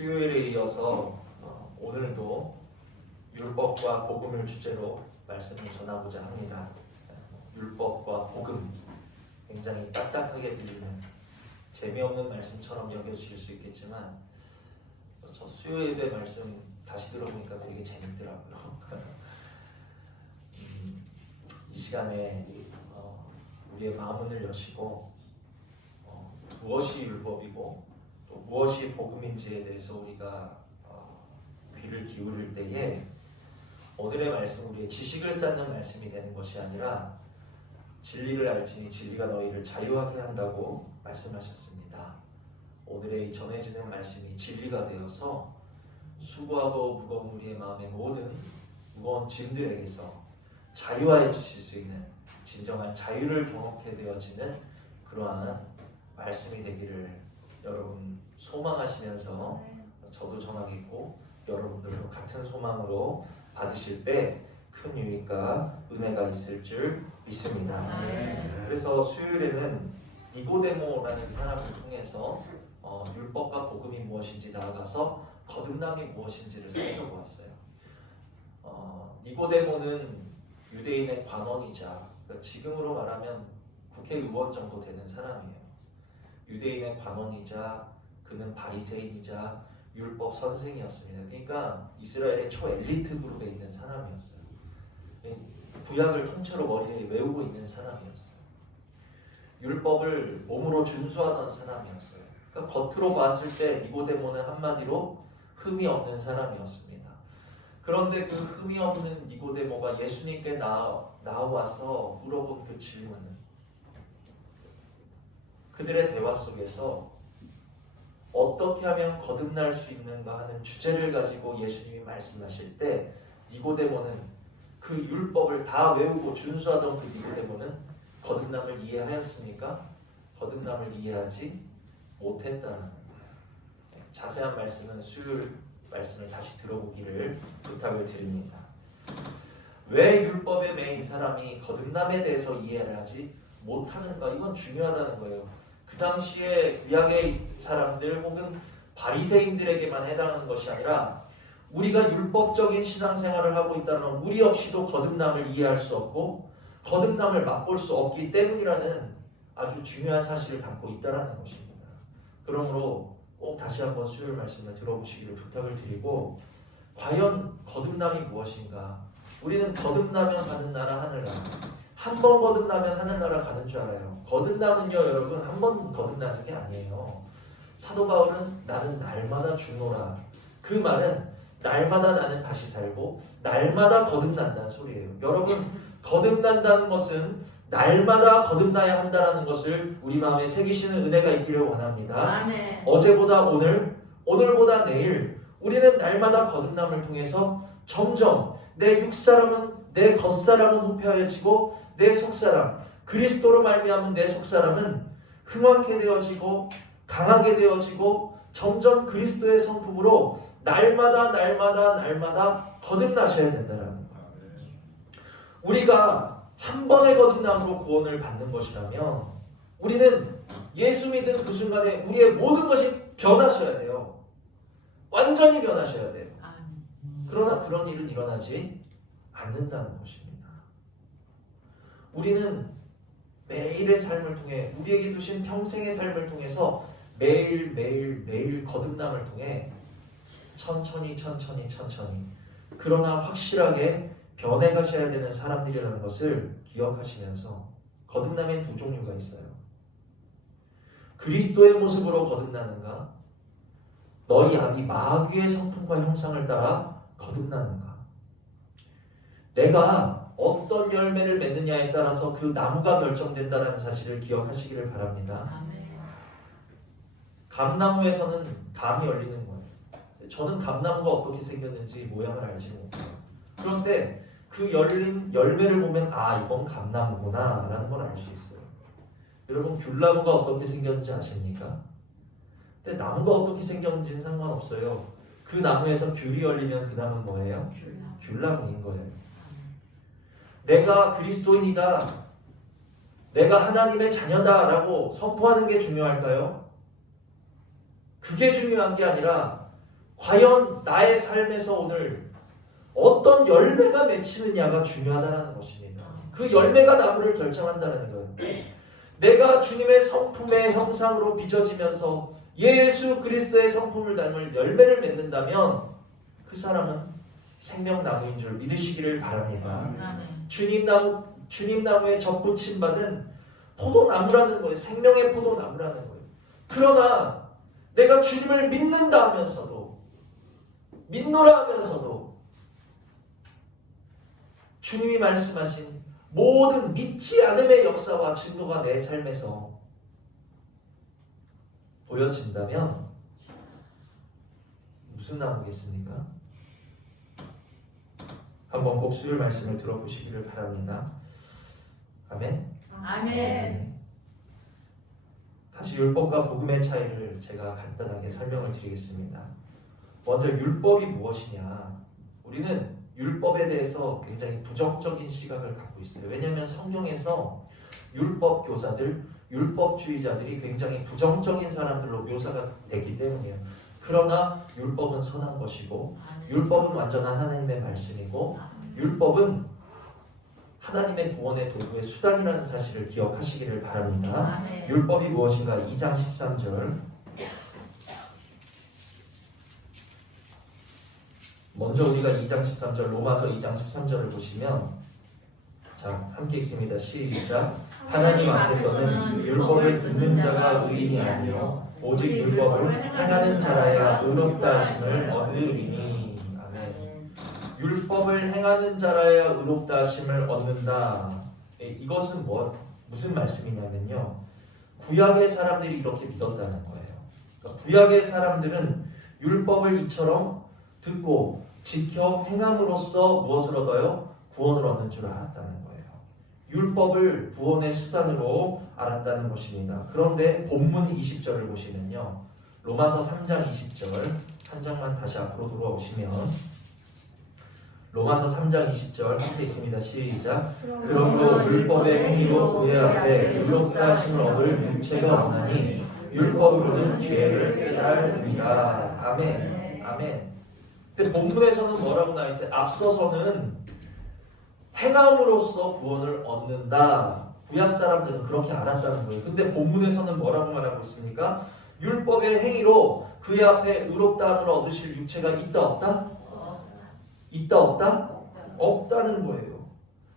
수요일에 이어서 오늘도 율법과 복음을 주제로 말씀을 전하고자 합니다. 율법과 복음, 굉장히 딱딱하게 들리는 재미없는 말씀처럼 여겨질 수 있겠지만 저 수요 예배 말씀 다시 들어보니까 되게 재밌더라고요. 이 시간에 우리의 마음을 여시고 무엇이 율법이고 또 무엇이 복음인지에 대해서 우리가 귀를 기울일 때에 오늘의 말씀, 우리의 지식을 쌓는 말씀이 되는 것이 아니라 진리를 알지니 진리가 너희를 자유하게 한다고 말씀하셨습니다. 오늘의 전해지는 말씀이 진리가 되어서 수고하고 무거운 우리의 마음의 모든 무거운 짐들에게서 자유하여 주실 수 있는 진정한 자유를 경험하게 되어지는 그러한 말씀이 되기를 여러분 소망하시면서 저도 전하겠고 여러분들도 같은 소망으로 받으실 때 큰 유익과 은혜가 있을 줄 믿습니다. 그래서 수요일에는 니고데모라는 사람을 통해서 율법과 복음이 무엇인지 나아가서 거듭남이 무엇인지를 살펴보았어요. 니고데모는 유대인의 관원이자 그러니까 지금으로 말하면 국회의원 정도 되는 사람이에요. 유대인의 관원이자 그는 바리새인이자 율법 선생이었습니다. 그러니까 이스라엘의 초엘리트 그룹에 있는 사람이었어요. 구약을 통째로 머리에 외우고 있는 사람이었어요. 율법을 몸으로 준수하던 사람이었어요. 그러니까 겉으로 봤을 때 니고데모는 한마디로 흠이 없는 사람이었습니다. 그런데 그 흠이 없는 니고데모가 예수님께 나와서 물어본 그 질문은 그들의 대화 속에서 어떻게 하면 거듭날 수 있는가 하는 주제를 가지고 예수님이 말씀하실 때 니고데모는 그 율법을 다 외우고 준수하던 그 니고데모는 거듭남을 이해하였습니까? 거듭남을 이해하지 못했다는 거예요. 자세한 말씀은 수요일 말씀을 다시 들어보기를 부탁을 드립니다. 왜 율법에 매인 사람이 거듭남에 대해서 이해를 하지 못하는가? 이건 중요하다는 거예요. 그 당시에 구약의 사람들 혹은 바리새인들에게만 해당하는 것이 아니라 우리가 율법적인 신앙생활을 하고 있다면 우리 없이도 거듭남을 이해할 수 없고 거듭남을 맛볼 수 없기 때문이라는 아주 중요한 사실을 담고 있다는 것입니다. 그러므로 꼭 다시 한번 수요일 말씀을 들어보시기를 부탁을 드리고 과연 거듭남이 무엇인가? 우리는 거듭나면 가는 나라 하늘나라, 한 번 거듭나면 하늘나라 가는 줄 알아요. 거듭남은요 여러분 한 번 거듭나는 게 아니에요. 사도 바울은 나는 날마다 죽노라. 그 말은 날마다 나는 다시 살고 날마다 거듭난다는 소리예요. 여러분 거듭난다는 것은 날마다 거듭나야 한다는 것을 우리 마음에 새기시는 은혜가 있기를 원합니다. 아멘. 어제보다 오늘, 오늘보다 내일 우리는 날마다 거듭남을 통해서 점점 내 육사람은 내 겉사람은 후패하여지고 내 속사람 그리스도로 말미암은 내 속사람은 흥왕케 되어지고 강하게 되어지고 점점 그리스도의 성품으로 날마다 거듭나셔야 된다는 거예요. 우리가 한 번의 거듭남으로 구원을 받는 것이라면 우리는 예수 믿은 그 순간에 우리의 모든 것이 변하셔야 돼요. 완전히 변하셔야 돼요. 그러나 그런 일은 일어나지 않는다는 것입니다. 우리는 매일의 삶을 통해 우리에게 주신 평생의 삶을 통해서 매일 거듭남을 통해 천천히 그러나 확실하게 변해가셔야 되는 사람들이라는 것을 기억하시면서 거듭남엔 두 종류가 있어요. 그리스도의 모습으로 거듭나는가? 너희 아비 마귀의 성품과 형상을 따라 거듭나는가? 내가 어떤 열매를 맺느냐에 따라서 그 나무가 결정된다는 사실을 기억하시기를 바랍니다. 감나무에서는 감이 열리는 거예요. 저는 감나무가 어떻게 생겼는지 모양을 알지 못해요. 그런데 그 열린 열매를 보면 이건 감나무구나 라는 걸 알 수 있어요. 여러분 귤나무가 어떻게 생겼는지 아십니까? 근데 나무가 어떻게 생겼는지는 상관없어요. 그 나무에서 귤이 열리면 그 나무는 뭐예요? 귤나무인 거예요. 내가 그리스도인이다, 내가 하나님의 자녀다 라고 선포하는 게 중요할까요? 그게 중요한 게 아니라 과연 나의 삶에서 오늘 어떤 열매가 맺히느냐가 중요하다는 것입니다. 그 열매가 나무를 결정한다는 거예요. 내가 주님의 성품의 형상으로 빚어지면서 예수 그리스도의 성품을 닮을 열매를 맺는다면 그 사람은 생명나무인 줄 믿으시기를 바랍니다. 주님나무에 접붙임 받은 포도나무라는 거예요. 생명의 포도나무라는 거예요. 그러나 내가 주님을 믿는다 하면서도, 믿노라 하면서도 주님이 말씀하신 모든 믿지 않음의 역사와 증거가 내 삶에서 보여진다면 무슨 나무겠습니까? 한번 꼭 수요일 말씀을 들어보시기를 바랍니다. 아멘. 아멘. 다시 율법과 복음의 차이를 제가 간단하게 설명을 드리겠습니다. 먼저 율법이 무엇이냐? 우리는 율법에 대해서 굉장히 부정적인 시각을 갖고 있어요. 왜냐하면 성경에서 율법 교사들, 율법주의자들이 굉장히 부정적인 사람들로 묘사가 되기 때문이에요. 그러나 율법은 선한 것이고, 율법은 완전한 하나님의 말씀이고, 율법은 하나님의 구원의 도구의 수단이라는 사실을 기억하시기를 바랍니다. 율법이 무엇인가? 2장 13절. 먼저 우리가 2장 13절, 로마서 2장 13절을 보시면, 자, 함께 읽습니다. 시작. 하나님 앞에서는 율법을 듣는 자가 의인이 아니요 오직 율법을 행하는 자라야 의롭다 하심을 얻으리니. 아멘. 율법을 행하는 자라야 의롭다 하심을 얻는다. 이것은 무슨 말씀이냐면요, 구약의 사람들이 이렇게 믿었다는 거예요. 그러니까 구약의 사람들은 율법을 이처럼 듣고 지켜 행함으로써 무엇을 얻어요? 구원을 얻는 줄 알았다는 거예요. 율법을 구원의 수단으로 알았다는 것입니다. 그런데 본문 20절을 보시면요, 로마서 3장 20절 한 장만 다시 앞으로 돌아오시면, 로마서 3장 20절 함께 있습니다. 시작. 그러므로 율법의 행위로 그의 앞에 의롭다 하심을 얻을 육체가 없나니 율법으로는 죄를 깨달음이라. 아멘. 아멘. 근데 본문에서는 뭐라고 나와 있어요? 앞서서는 행함으로써 구원을 얻는다. 구약 사람들은 그렇게 알았다는 거예요. 근데 본문에서는 뭐라고 말하고 있습니까? 율법의 행위로 그의 앞에 의롭다함을 얻으실 육체가 있다 없다? 있다 없다? 없다는 거예요.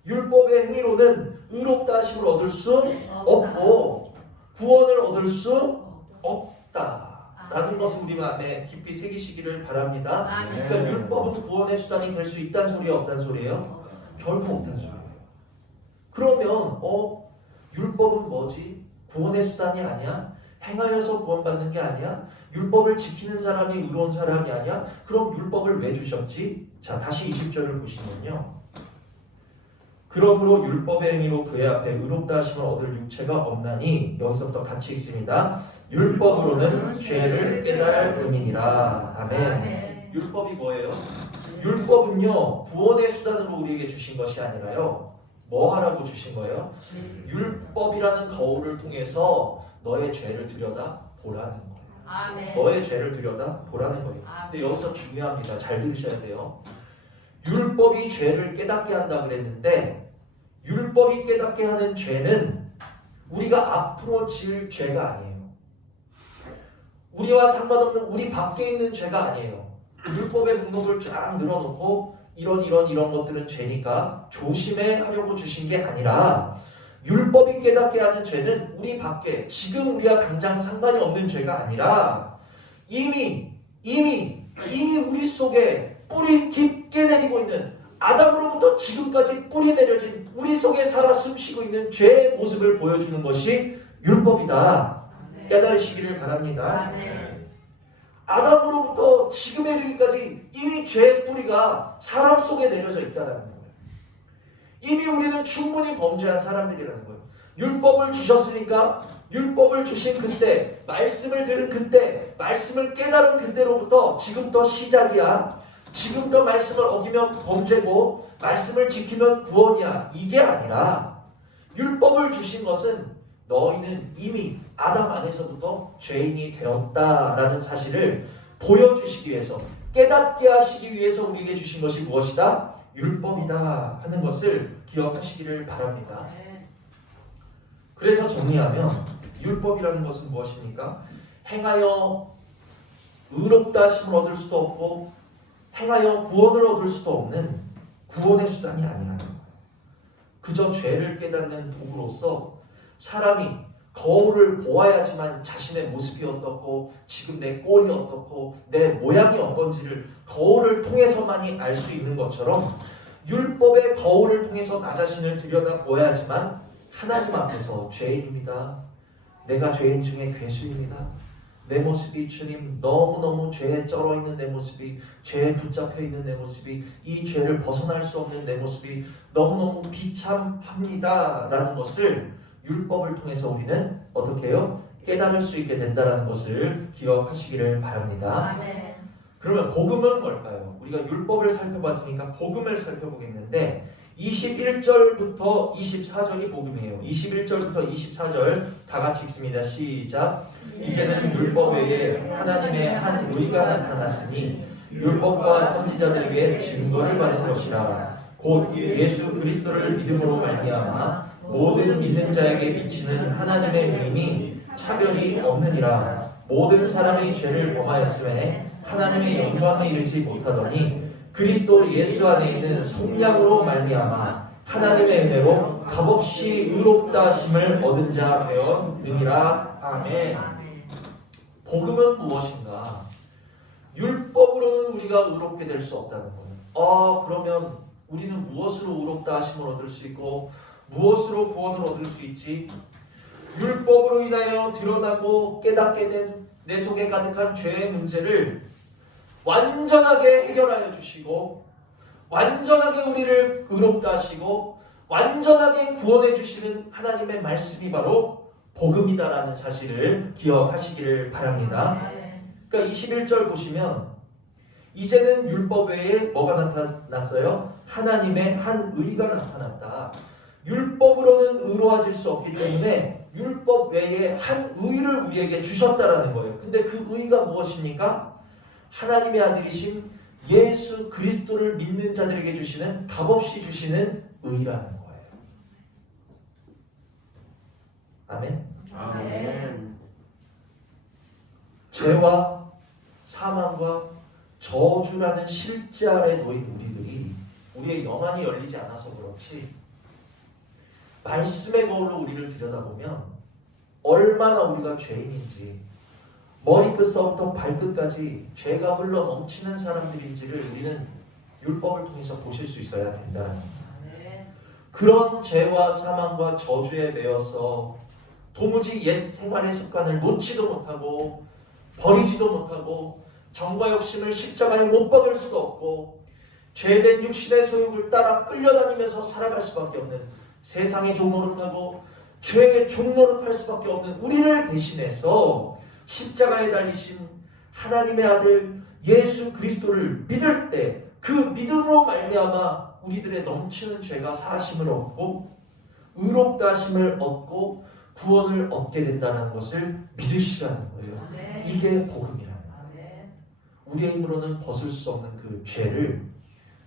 율법의 행위로는 의롭다 하심을 얻을 수 없고 구원을 얻을 수 없다라는 것을 우리 마음에 깊이 새기시기를 바랍니다. 그러니까 율법은 구원의 수단이 될 수 있다는 소리예요, 없다는 소리예요? 결코 없다는 소리예요. 그러면 율법은 뭐지? 구원의 수단이 아니야? 행하여서 구원받는 게 아니야? 율법을 지키는 사람이 의로운 사람이 아니야? 그럼 율법을 왜 주셨지? 자, 다시 20절을 보시면요, 그러므로 율법의 행위로 그의 앞에 의롭다 하심을 얻을 육체가 없나니, 여기서부터 같이 읽습니다. 율법으로는 죄를 깨달음이니라. 아멘. 율법이 뭐예요? 율법은요, 구원의 수단으로 우리에게 주신 것이 아니라요, 뭐 하라고 주신 거예요? 율법이라는 거울을 통해서 너의 죄를 들여다 보라는 거예요. 아멘. 너의 죄를 들여다 보라는 거예요. 근데 여기서 중요합니다. 잘 들으셔야 돼요. 율법이 죄를 깨닫게 한다 그랬는데, 율법이 깨닫게 하는 죄는 우리가 앞으로 지을 죄가 아니에요. 우리와 상관없는 우리 밖에 있는 죄가 아니에요. 율법의 목록을 쫙 늘어놓고 이런 것들은 죄니까 조심해 하려고 주신 게 아니라, 율법이 깨닫게 하는 죄는 우리 밖에 지금 우리와 당장 상관이 없는 죄가 아니라 이미 우리 속에 뿌리 깊게 내리고 있는, 아담으로부터 지금까지 뿌리 내려진 우리 속에 살아 숨쉬고 있는 죄의 모습을 보여주는 것이 율법이다. 깨달으시기를 바랍니다. 아담으로부터 지금에 이르기까지 이미 죄의 뿌리가 사람 속에 내려져 있다는 거예요. 이미 우리는 충분히 범죄한 사람들이라는 거예요. 율법을 주셨으니까 율법을 주신 그때, 말씀을 들은 그때, 말씀을 깨달은 그때로부터 지금부터 시작이야. 지금부터 말씀을 어기면 범죄고 말씀을 지키면 구원이야. 이게 아니라, 율법을 주신 것은 너희는 이미 아담 안에서부터 죄인이 되었다라는 사실을 보여주시기 위해서, 깨닫게 하시기 위해서 우리에게 주신 것이 무엇이다? 율법이다 하는 것을 기억하시기를 바랍니다. 그래서 정리하면 율법이라는 것은 무엇입니까? 행하여 의롭다 하심을 얻을 수도 없고 행하여 구원을 얻을 수도 없는 구원의 수단이 아니라는 거예요. 그저 죄를 깨닫는 도구로서 사람이 거울을 보아야지만 자신의 모습이 어떻고 지금 내 꼴이 어떻고 내 모양이 어떤지를 거울을 통해서만이 알 수 있는 것처럼 율법의 거울을 통해서 나 자신을 들여다보아야지만 하나님 앞에서 죄인입니다. 내가 죄인 중에 괴수입니다. 내 모습이 주님 너무너무 죄에 쩔어있는 내 모습이, 죄에 붙잡혀있는 내 모습이, 이 죄를 벗어날 수 없는 내 모습이 너무너무 비참합니다 라는 것을 율법을 통해서 우리는 어떻게 해요? 깨달을 수 있게 된다는 것을 기억하시기를 바랍니다. 아멘. 그러면 복음은 뭘까요? 우리가 율법을 살펴봤으니까 복음을 살펴보겠는데 21절부터 24절이 복음이에요. 21절부터 24절 다 같이 읽습니다. 시작. 이제는 율법 외에 하나님의 한 의가 나타났으니 율법과 선지자들에게 증거를 받은 것이라. 곧 예수 그리스도를 믿음으로 말미암아 모든 믿는 자에게 미치는 하나님의 의임이 차별이 없느니라. 모든 사람이 죄를 범하였음에 하나님의 영광에 이르지 못하더니 그리스도 예수 안에 있는 속량으로 말미암아 하나님의 은혜로 값없이 의롭다 하심을 얻은 자 되었느니라. 아멘. 복음은 무엇인가? 율법으로는 우리가 의롭게 될 수 없다는 거예요. 그러면 우리는 무엇으로 의롭다 하심을 얻을 수 있고 무엇으로 구원을 얻을 수 있지? 율법으로 인하여 드러나고 깨닫게 된 내 속에 가득한 죄의 문제를 완전하게 해결하여 주시고 완전하게 우리를 의롭다 하시고 완전하게 구원해 주시는 하나님의 말씀이 바로 복음이다라는 사실을 기억하시기를 바랍니다. 그러니까 21절 보시면 이제는 율법 외에 뭐가 나타났어요? 하나님의 한 의가 나타났다. 율법으로는 의로워질 수 없기 때문에 율법 외에 한 의를 우리에게 주셨다라는 거예요. 근데 그 의가 무엇입니까? 하나님의 아들이신 예수 그리스도를 믿는 자들에게 주시는 값없이 주시는 의라는 거예요. 아멘. 아멘. 죄와 사망과 저주라는 실제 아래 놓인 우리들이 우리의 영안이 열리지 않아서 그렇지 말씀의 거울로 우리를 들여다보면 얼마나 우리가 죄인인지 머리끝서부터 발끝까지 죄가 흘러 넘치는 사람들인지를 우리는 율법을 통해서 보실 수 있어야 된다는 겁니다. 그런 죄와 사망과 저주에 매여서 도무지 옛 생활의 습관을 놓지도 못하고 버리지도 못하고 정과 욕심을 십자가에 못 박을 수도 없고 죄된 육신의 소욕을 따라 끌려다니면서 살아갈 수밖에 없는 세상의 종노릇하고 죄의 종노릇할 수밖에 없는 우리를 대신해서 십자가에 달리신 하나님의 아들 예수 그리스도를 믿을 때 그 믿음으로 말미암아 우리들의 넘치는 죄가 사하심을 얻고 의롭다 하심을 얻고 구원을 얻게 된다는 것을 믿으시라는 거예요. 이게 복음이라는 거예요. 우리의 힘으로는 벗을 수 없는 그 죄를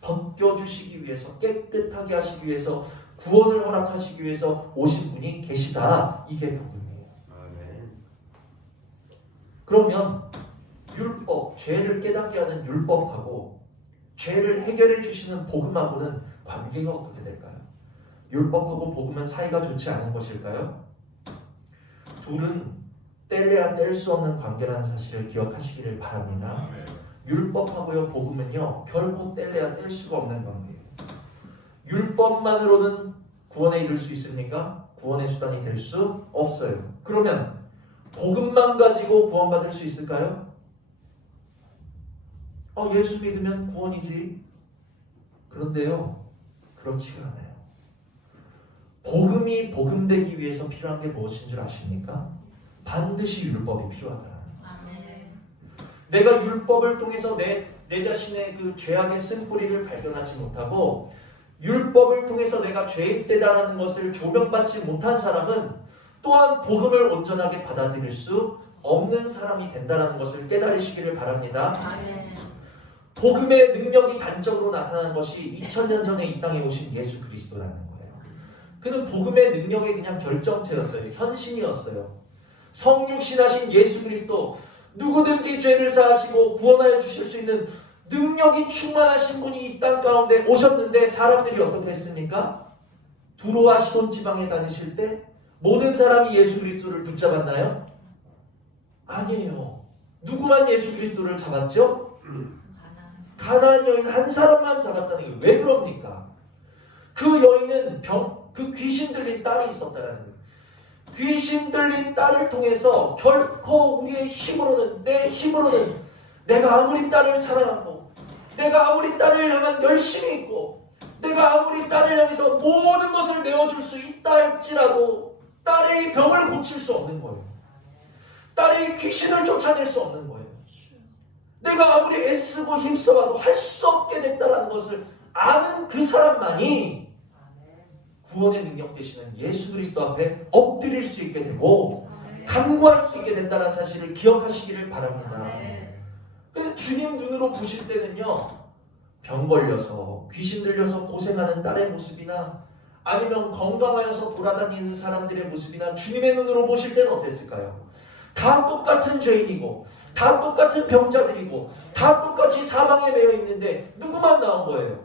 벗겨주시기 위해서 깨끗하게 하시기 위해서 구원을 허락하시기 위해서 오신 분이 계시다. 이게 복음이에요. 그러면 율법, 죄를 깨닫게 하는 율법하고 죄를 해결해 주시는 복음하고는 관계가 어떻게 될까요? 율법하고 복음은 사이가 좋지 않은 것일까요? 둘은 뗄래야 뗄 수 없는 관계라는 사실을 기억하시기를 바랍니다. 율법하고요 복음은요 결코 뗄래야 뗄 수가 없는 관계예요. 율법만으로는 구원에 이를 수 있습니까? 구원의 수단이 될 수 없어요. 그러면 복음만 가지고 구원받을 수 있을까요? 예수 믿으면 구원이지. 그런데요 그렇지가 않아요. 복음이 복음되기 위해서 필요한 게 무엇인 줄 아십니까? 반드시 율법이 필요하다. 내가 율법을 통해서 내 자신의 그 죄악의 쓴뿌리를 발견하지 못하고 율법을 통해서 내가 죄인되다라는 것을 조명받지 못한 사람은 또한 복음을 온전하게 받아들일 수 없는 사람이 된다는 것을 깨달으시기를 바랍니다. 아멘. 복음의 능력이 단적으로 나타난 것이 2000년 전에 이 땅에 오신 예수 그리스도라는 거예요. 그는 복음의 능력의 그냥 결정체였어요. 현신이었어요. 성육신하신 예수 그리스도, 누구든지 죄를 사하시고 구원하여 주실 수 있는 능력이 충만하신 분이 이 땅 가운데 오셨는데 사람들이 어떻게 했습니까? 두로와 시돈 지방에 다니실 때 모든 사람이 예수 그리스도를 붙잡았나요? 아니에요. 누구만 예수 그리스도를 잡았죠? 가나안 여인 한 사람만 잡았다는 거예요. 왜 그럽니까? 그 여인은 그 귀신 들린 딸이 있었다는 거예요. 귀신 들린 딸을 통해서 결코 우리의 힘으로는, 내 힘으로는, 내가 아무리 딸을 사랑하고 내가 아무리 딸을 향한 열심이 있고 내가 아무리 딸을 향해서 모든 것을 내어줄 수 있다 할지라도 딸의 병을 고칠 수 없는 거예요. 딸의 귀신을 쫓아낼 수 없는 거예요. 내가 아무리 애쓰고 힘써봐도 할 수 없게 됐다는 것을 아는 그 사람만이 구원의 능력 되시는 예수 그리스도 앞에 엎드릴 수 있게 되고 간구할 수 있게 된다는 사실을 기억하시기를 바랍니다. 주님 눈으로 보실 때는요, 병 걸려서 귀신 들려서 고생하는 딸의 모습이나 아니면 건강하여서 돌아다니는 사람들의 모습이나 주님의 눈으로 보실 때는 어땠을까요? 다 똑같은 죄인이고 다 똑같은 병자들이고 다 똑같이 사망에 매여 있는데 누구만 나온 거예요?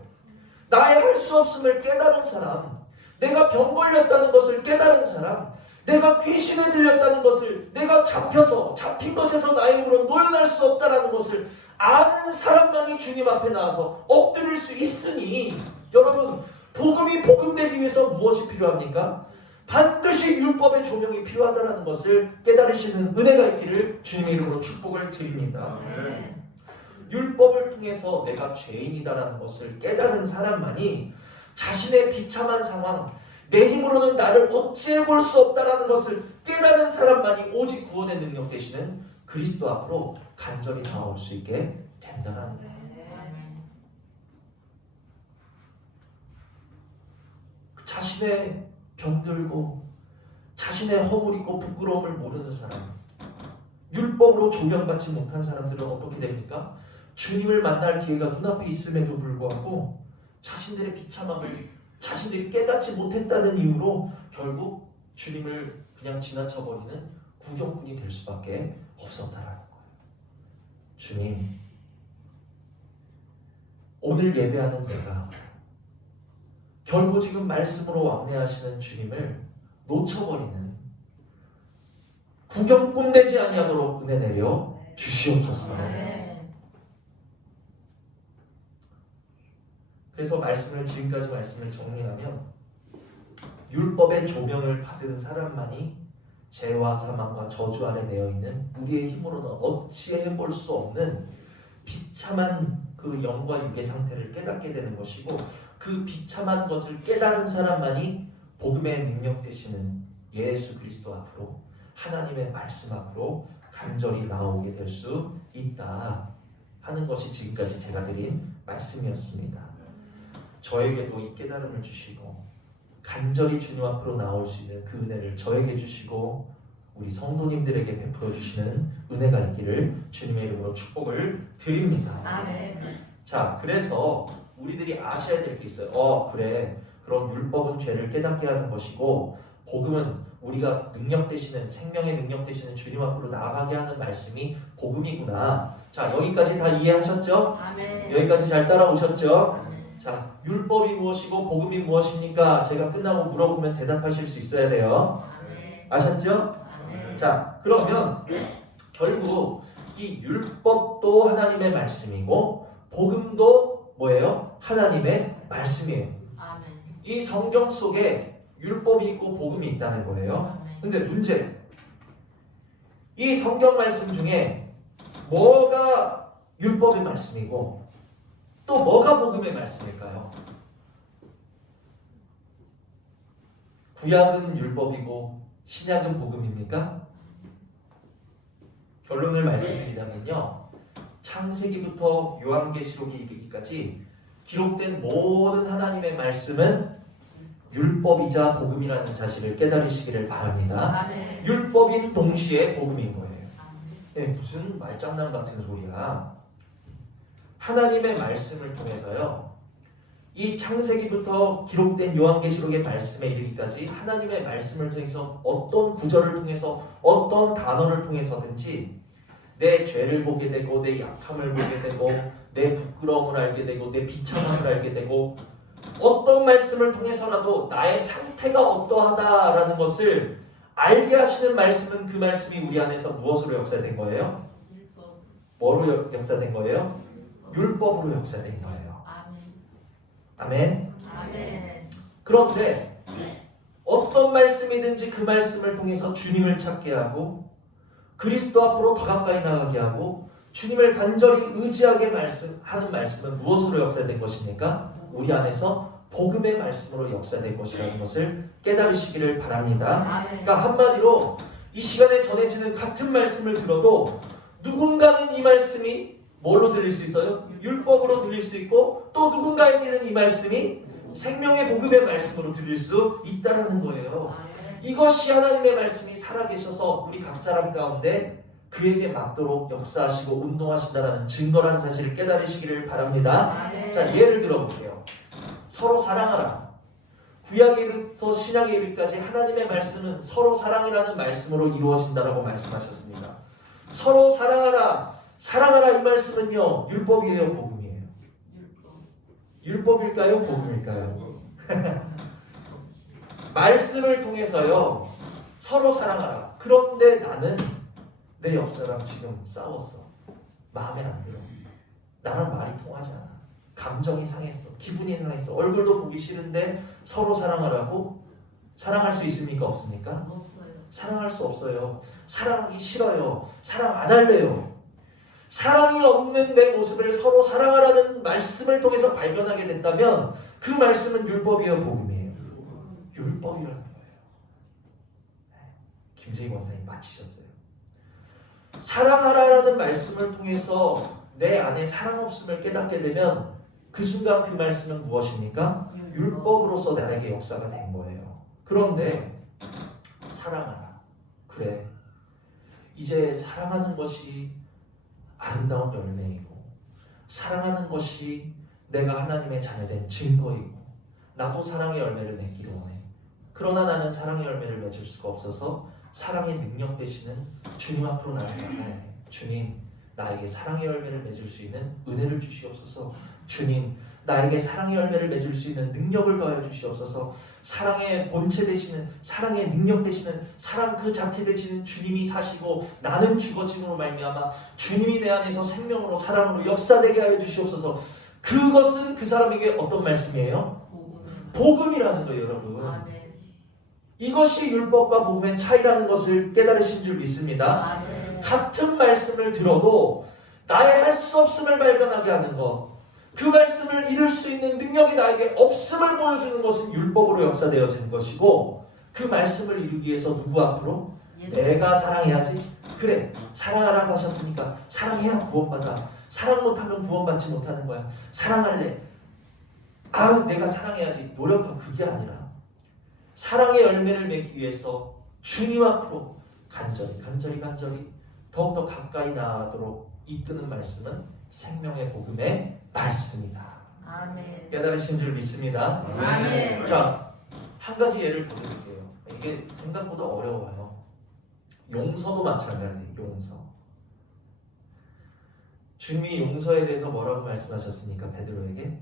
나의 할 수 없음을 깨달은 사람, 내가 병 걸렸다는 것을 깨달은 사람, 내가 귀신에 들렸다는 것을, 내가 잡힌 것에서 나의 힘으로 노연할 수 없다는 것을 아는 사람만이 주님 앞에 나와서 엎드릴 수 있으니, 여러분, 복음이 복음되기 위해서 무엇이 필요합니까? 반드시 율법의 조명이 필요하다는 것을 깨달으시는 은혜가 있기를 주님의 이름으로 축복을 드립니다. 율법을 통해서 내가 죄인이다라는 것을 깨달은 사람만이 자신의 비참한 상황, 내 힘으로는 나를 어찌해 볼 수 없다라는 것을 깨달은 사람만이 오직 구원의 능력 되시는 그리스도 앞으로 간절히 나올 수 있게 된다는 거예요. 자신의 병들고 자신의 허물 있고 부끄러움을 모르는 사람, 율법으로 조명받지 못한 사람들은 어떻게 됩니까? 주님을 만날 기회가 눈앞에 있음에도 불구하고 자신들의 비참함을 자신들이 깨닫지 못했다는 이유로 결국 주님을 그냥 지나쳐버리는 구경꾼이 될 수밖에 없었다라는 거예요. 주님, 오늘 예배하는 내가 결국 지금 말씀으로 왕래하시는 주님을 놓쳐버리는 구경꾼 되지 아니하도록 은혜 내려 주시옵소서. 그래서 지금까지 말씀을 정리하면, 율법의 조명을 받은 사람만이 죄와 사망과 저주 아래 매여 있는 우리의 힘으로는 어찌해 볼 수 없는 비참한 그 영과 육의 상태를 깨닫게 되는 것이고, 그 비참한 것을 깨달은 사람만이 복음의 능력 되시는 예수 그리스도 앞으로, 하나님의 말씀 앞으로 간절히 나오게 될 수 있다 하는 것이 지금까지 제가 드린 말씀이었습니다. 저에게도 이 깨달음을 주시고 간절히 주님 앞으로 나올 수 있는 그 은혜를 저에게 주시고 우리 성도님들에게 베풀어 주시는 은혜가 있기를 주님의 이름으로 축복을 드립니다. 아멘. 자, 그래서 우리들이 아셔야 될 게 있어요. 그래, 그럼 율법은 죄를 깨닫게 하는 것이고 복음은 우리가 능력 되시는, 생명의 능력 되시는 주님 앞으로 나아가게 하는 말씀이 복음이구나. 자, 여기까지 다 이해하셨죠? 아멘. 여기까지 잘 따라오셨죠? 아멘. 자, 율법이 무엇이고 복음이 무엇입니까? 제가 끝나고 물어보면 대답하실 수 있어야 돼요. 아멘. 아셨죠? 아멘. 자, 그러면 결국 이 율법도 하나님의 말씀이고 복음도 뭐예요? 하나님의 말씀이에요. 아멘. 이 성경 속에 율법이 있고 복음이 있다는 거예요. 아멘. 근데 문제, 이 성경 말씀 중에 뭐가 율법의 말씀이고 또 뭐가 복음의 말씀일까요? 구약은 율법이고 신약은 복음입니까? 결론을 말씀드리자면요, 창세기부터 요한계시록에 이르기까지 기록된 모든 하나님의 말씀은 율법이자 복음이라는 사실을 깨달으시기를 바랍니다. 아멘. 율법인 동시에 복음인 거예요. 무슨 말장난 같은 소리야. 하나님의 말씀을 통해서요, 이 창세기부터 기록된 요한계시록의 말씀에 이르기까지 하나님의 말씀을 통해서 어떤 구절을 통해서 어떤 단어를 통해서든지 내 죄를 보게 되고 내 약함을 보게 되고 내 부끄러움을 알게 되고 내 비참함을 알게 되고 어떤 말씀을 통해서라도 나의 상태가 어떠하다라는 것을 알게 하시는 말씀은 그 말씀이 우리 안에서 무엇으로 역사된 거예요? 뭐로 역사된 거예요? 율법으로 역사된 거예요. 아멘. 아멘. 그런데 어떤 말씀이든지 그 말씀을 통해서 주님을 찾게 하고 그리스도 앞으로 더 가까이 나가게 하고 주님을 간절히 의지하게 하는 말씀은 무엇으로 역사된 것입니까? 우리 안에서 복음의 말씀으로 역사된 것이라는 것을 깨달으시기를 바랍니다. 그러니까 한마디로 이 시간에 전해지는 같은 말씀을 들어도 누군가는 이 말씀이 뭘로 들릴 수 있어요? 율법으로 들릴 수 있고 또 누군가에게는 이 말씀이 생명의 복음의 말씀으로 들릴 수 있다라는 거예요. 이것이 하나님의 말씀이 살아계셔서 우리 각 사람 가운데 그에게 맞도록 역사하시고 운동하신다라는 증거라는 사실을 깨달으시기를 바랍니다. 자, 예를 들어볼게요. 서로 사랑하라. 구약에 이르서 신약에 이르기까지 하나님의 말씀은 서로 사랑이라는 말씀으로 이루어진다라고 말씀하셨습니다. 서로 사랑하라. 사랑하라 이 말씀은요, 율법이에요, 복음이에요? 율법일까요, 복음일까요? 말씀을 통해서요, 서로 사랑하라. 그런데 나는 내 옆사람 지금 싸웠어. 마음에 안 들어. 나랑 말이 통하지 않아. 감정이 상했어. 기분이 상했어. 얼굴도 보기 싫은데 서로 사랑하라고? 사랑할 수 있습니까? 없습니까? 없어요. 사랑할 수 없어요. 사랑하기 싫어요. 사랑 안 할래요. 사랑이 없는 내 모습을 서로 사랑하라는 말씀을 통해서 발견하게 됐다면 그 말씀은 율법이에요, 복음이에요? 율법이라는 거예요. 김세희 권사님 마치셨어요. 사랑하라는 말씀을 통해서 내 안에 사랑 없음을 깨닫게 되면 그 순간 그 말씀은 무엇입니까? 율법으로서 나에게 역사가 된 거예요. 그런데 사랑하라. 그래. 이제 사랑하는 것이 아름다운 열매이고 사랑하는 것이 내가 하나님의 자녀된 증거이고 나도 사랑의 열매를 맺기를 원해. 그러나 나는 사랑의 열매를 맺을 수가 없어서 사랑의 능력 되시는 주님 앞으로 나를 나가야 해. 주님, 나에게 사랑의 열매를 맺을 수 있는 은혜를 주시옵소서. 주님, 나에게 사랑의 열매를 맺을 수 있는 능력을 더하여 주시옵소서. 사랑의 본체 되시는, 사랑의 능력 되시는, 사랑 그 자체 되시는 주님이 사시고 나는 죽어짐으로 말미암아 주님이 내 안에서 생명으로 사랑으로 역사되게 하여 주시옵소서. 그것은 그 사람에게 어떤 말씀이에요? 복음이라는 거예요, 여러분. 아멘. 이것이 율법과 복음의 차이라는 것을 깨달으신 줄 믿습니다. 아멘. 같은 말씀을 들어도 나의 할 수 없음을 발견하게 하는 것, 그 말씀을 이룰 수 있는 능력이 나에게 없음을 보여주는 것은 율법으로 역사되어지는 것이고 그 말씀을 이루기 위해서 누구 앞으로? 내가 사랑해야지. 그래, 사랑하라고 하셨으니까 사랑해야 구원받아. 사랑 못하면 구원받지 못하는 거야. 사랑할래. 내가 사랑해야지. 노력한 그게 아니라 사랑의 열매를 맺기 위해서 주님 앞으로 간절히 더욱더 가까이 나아가도록 이끄는 말씀은 생명의 복음의 말씀이다. 아멘. 깨달으신 줄 믿습니다. 아멘. 자, 한 가지 예를 더 드릴게요. 이게 생각보다 어려워요. 용서도 마찬가지예요. 용서. 주님이 용서에 대해서 뭐라고 말씀하셨습니까? 베드로에게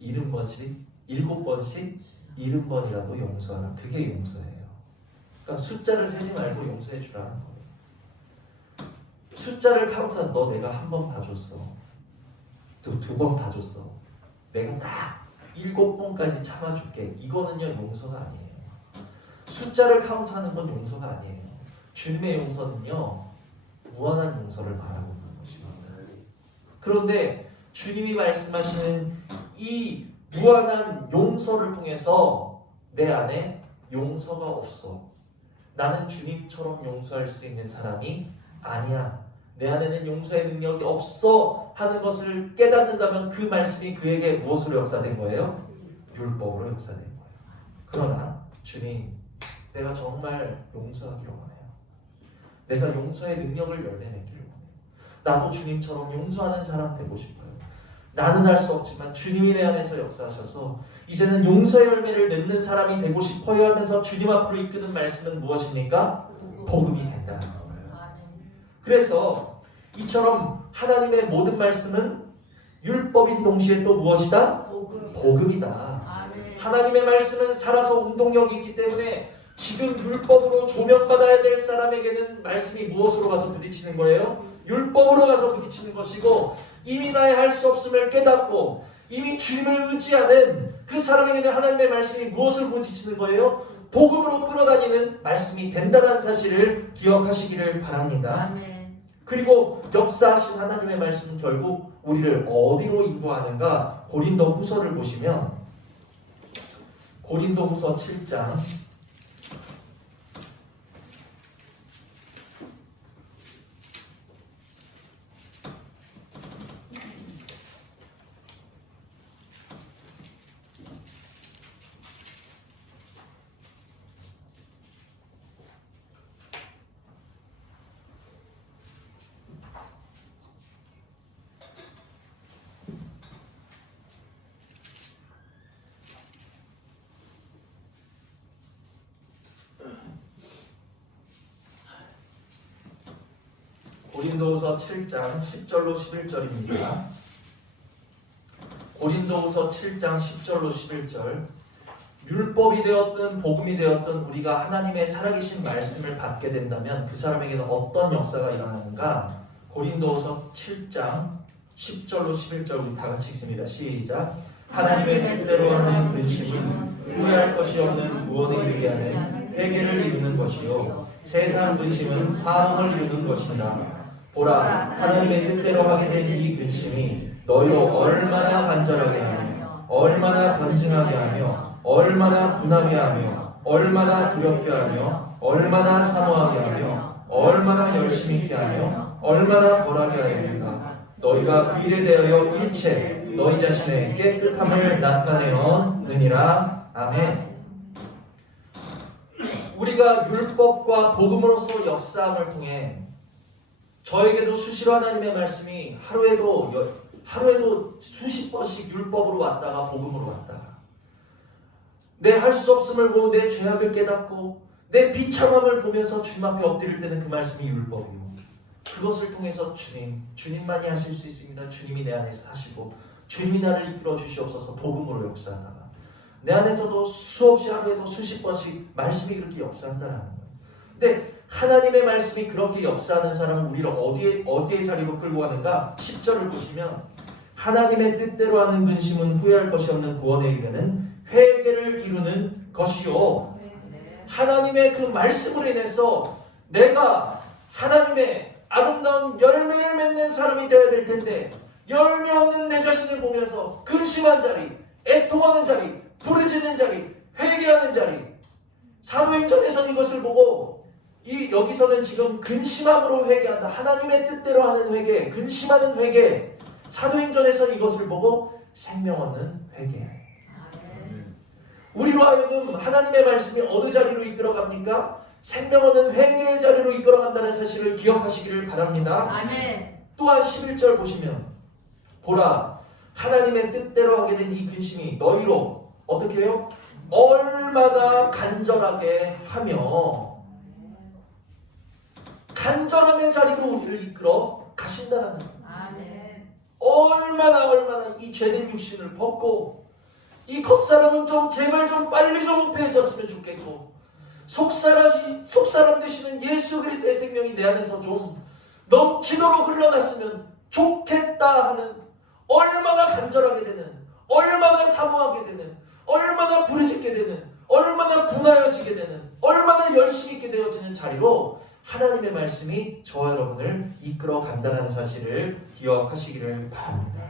70번씩 70번이라도 용서하라. 그게 용서예요. 그러니까 숫자를 세지 말고 용서해 주라는 거예요. 숫자를 카운트한 너 내가 한 번 봐줬어. 또 2번 봐줬어. 내가 딱 7번까지 참아줄게. 이거는요 용서가 아니에요. 숫자를 카운트하는 건 용서가 아니에요. 주님의 용서는요 무한한 용서를 말하고 있는 것입니다. 그런데 주님이 말씀하시는 이 무한한 용서를 통해서 내 안에 용서가 없어. 나는 주님처럼 용서할 수 있는 사람이 아니야. 내 안에는 용서의 능력이 없어 하는 것을 깨닫는다면 그 말씀이 그에게 무엇으로 역사된 거예요? 율법으로 역사된 거예요. 그러나 주님, 내가 정말 용서하기를 원해요. 내가 용서의 능력을 열매 맺기를 원해요. 나도 주님처럼 용서하는 사람 되고 싶어요. 나는 할 수 없지만 주님이 내 안에서 역사하셔서 이제는 용서의 열매를 맺는 사람이 되고 싶어요 하면서 주님 앞으로 이끄는 말씀은 무엇입니까? 복음이 된다는 거예요. 그래서 이처럼 하나님의 모든 말씀은 율법인 동시에 또 무엇이다? 복음이다. 하나님의 말씀은 살아서 운동력이 있기 때문에 지금 율법으로 조명받아야 될 사람에게는 말씀이 무엇으로 가서 부딪히는 거예요? 율법으로 가서 부딪히는 것이고, 이미 나의 할 수 없음을 깨닫고 이미 주님을 의지하는 그 사람에게는 하나님의 말씀이 무엇을 부딪히는 거예요? 복음으로 끌어다니는 말씀이 된다는 사실을 기억하시기를 바랍니다. 그리고 역사하신 하나님의 말씀은 결국 우리를 어디로 인도하는가? 고린도후서를 보시면 고린도후서 7장 고린도후서 7장 10절로 11절입니다. 고린도후서 7장 10절로 11절. 율법이 되었든 복음이 되었든 우리가 하나님의 살아계신 말씀을 받게 된다면 그 사람에게는 어떤 역사가 일어나는가? 고린도후서 7장 10절로 11절 우리 다 같이 읽습니다. 시작. 하나님의 뜻대로 하는 근심은 후회할 것이 없는 구원에 이르게 하는 회개를 이루는 것이요 세상 근심은 사망을 이루는 것입니다. 보라, 하나님의 뜻대로 하게 된 이 근심이 너희로 얼마나 간절하게 하며 얼마나 번증하게 하며 얼마나 분하게 하며 얼마나 두렵게 하며 얼마나 사모하게 하며 얼마나 열심히 있게 하며 얼마나 벌하게 하였는가. 너희가 그 일에 대하여 일체 너희 자신의 깨끗함을 나타내었느니라. 아멘. 우리가 율법과 복음으로서 역사함을 통해 저에게도 수시로 하나님의 말씀이 하루에도 수십 번씩 율법으로 왔다가 복음으로 왔다가 내 할 수 없음을 보고 내 죄악을 깨닫고 내 비참함을 보면서 주님 앞에 엎드릴 때는 그 말씀이 율법이요. 그것을 통해서 주님만이 하실 수 있습니다. 주님이 내 안에서 하시고 주님이 나를 이끌어 주시옵소서. 복음으로 역사하다가 내 안에서도 수없이 하루에도 수십 번씩 말씀이 그렇게 역사한다는 거예요. 근데 하나님의 말씀이 그렇게 역사하는 사람은 우리를 어디에 자리로 끌고 가는가? 10절을 보시면 하나님의 뜻대로 하는 근심은 후회할 것이 없는 구원에 이르는 회개를 이루는 것이요. 하나님의 그 말씀으로 인해서 내가 하나님의 아름다운 열매를 맺는 사람이 되어야 될 텐데 열매 없는 내 자신을 보면서 근심한 자리, 애통하는 자리, 부르짖는 자리, 회개하는 자리. 사도행전에서는 이것을 보고 여기서는 지금 근심함으로 회개한다. 하나님의 뜻대로 하는 회개, 근심하는 회개. 사도행전에서는 이것을 보고 생명 얻는 회개. 우리로 하여금 하나님의 말씀이 어느 자리로 이끌어갑니까? 생명 얻는 회개의 자리로 이끌어간다는 사실을 기억하시기를 바랍니다. 아멘. 또한 11절 보시면 보라, 하나님의 뜻대로 하게 된 이 근심이 너희로 어떻게 해요? 얼마나 간절하게 하며 간절함의 자리로 우리를 이끌어 가신다는 거예요. 아멘. 얼마나 이 죄된 육신을 벗고 이 겉사람은 좀 제발 좀 빨리 좀 우패해졌으면 좋겠고 속사람 되시는 예수 그리스도의 생명이 내 안에서 좀 넘치도록 흘러갔으면 좋겠다 하는 얼마나 간절하게 되는, 얼마나 사모하게 되는, 얼마나 부르짖게 되는, 얼마나 분하여지게 되는, 얼마나 열심히 있게 되어지는 자리로 하나님의 말씀이 저와 여러분을 이끌어 간다는 사실을 기억하시기를 바랍니다.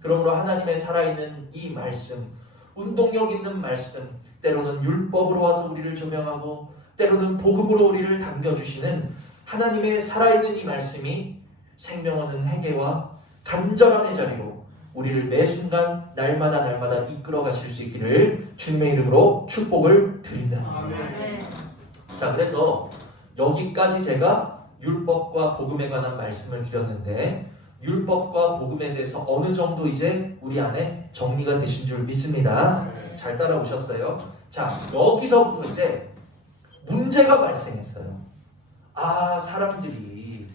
그러므로 하나님의 살아있는 이 말씀, 운동력 있는 말씀, 때로는 율법으로 와서 우리를 조명하고 때로는 복음으로 우리를 당겨주시는 하나님의 살아있는 이 말씀이 생명 얻는 회개와 간절함의 자리로 우리를 매 순간 날마다 이끌어 가실 수 있기를 주님의 이름으로 축복을 드립니다. 아멘. 자, 그래서 여기까지 제가 율법과 복음에 관한 말씀을 드렸는데 율법과 복음에 대해서 어느 정도 이제 우리 안에 정리가 되신 줄 믿습니다. 잘 따라오셨어요? 자, 여기서부터 이제 문제가 발생했어요. 아, 사람들이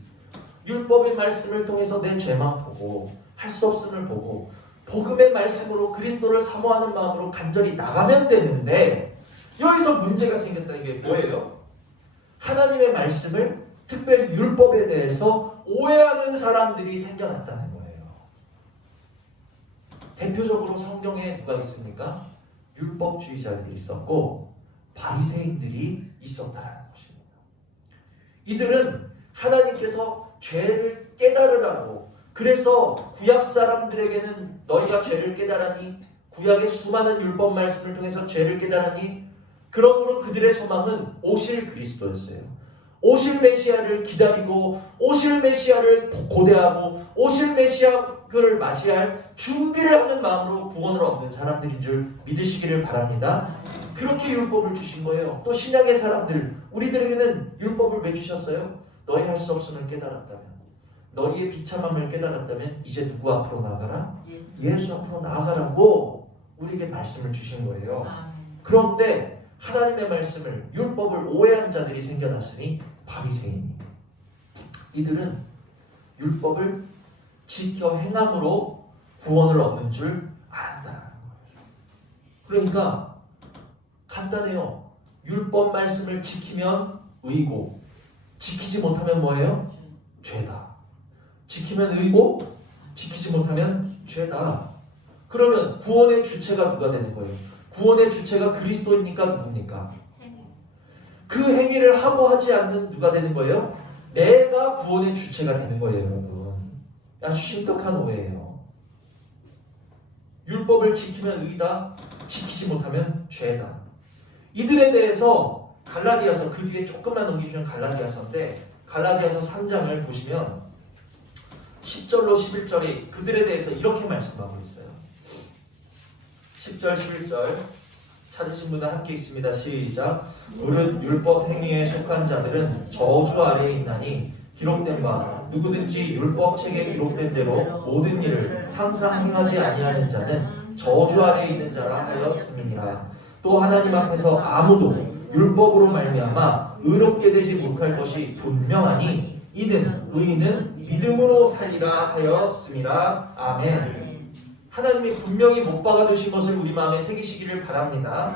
율법의 말씀을 통해서 내 죄만 보고 할 수 없음을 보고 복음의 말씀으로 그리스도를 사모하는 마음으로 간절히 나가면 되는데 여기서 문제가 생겼다는 게 뭐예요? 하나님의 말씀을 특별히 율법에 대해서 오해하는 사람들이 생겨났다는 거예요. 대표적으로 성경에 누가 있습니까? 율법주의자들이 있었고 바리새인들이 있었다는 것입니다. 이들은 하나님께서 죄를 깨달으라고, 그래서 구약 사람들에게는 너희가 죄를 깨달으니, 구약의 수많은 율법 말씀을 통해서 죄를 깨달으니, 그러므로 그들의 소망은 오실 그리스도였어요. 오실 메시아를 기다리고 오실 메시아를 고대하고 오실 메시아를 맞이할 준비를 하는 마음으로 구원을 얻는 사람들인 줄 믿으시기를 바랍니다. 그렇게 율법을 주신 거예요. 또 신약의 사람들, 우리들에게는 율법을 왜 주셨어요? 너희 할 수 없음을 깨달았다면, 너희의 비참함을 깨달았다면 이제 누구 앞으로 나아가라? 예수 앞으로 나아가라고 우리에게 말씀을 주신 거예요. 그런데 하나님의 말씀을, 율법을 오해한 자들이 생겨났으니 바리새인, 이들은 율법을 지켜 행함으로 구원을 얻는 줄 알았다는 거예요. 그러니까 간단해요. 율법 말씀을 지키면 의고, 지키지 못하면 뭐예요? 죄다. 지키면 의고, 지키지 못하면 죄다. 그러면 구원의 주체가 누가 되는 거예요? 구원의 주체가 그리스도입니까? 누굽니까? 그 행위를 하고 하지 않는 누가 되는 거예요? 내가 구원의 주체가 되는 거예요, 여러분. 아주 심각한 오해예요. 율법을 지키면 의다, 지키지 못하면 죄다. 이들에 대해서 갈라디아서, 그 뒤에 조금만 넘기시면 갈라디아서인데, 갈라디아서 3장을 보시면 10절로 11절이 그들에 대해서 이렇게 말씀하고 있어요. 10절 11절 찾으신 분은 함께 있습니다. 시작. 무릇 율법 행위에 속한 자들은 저주 아래에 있나니 기록된 바 누구든지 율법 책에 기록된 대로 모든 일을 항상 행하지 아니하는 자는 저주 아래에 있는 자라 하였음이니라. 또 하나님 앞에서 아무도 율법으로 말미암아 의롭게 되지 못할 것이 분명하니 이는 의인은 믿음으로 살리라 하였음이라. 아멘. 하나님이 분명히 못 박아두신 것을 우리 마음에 새기시기를 바랍니다.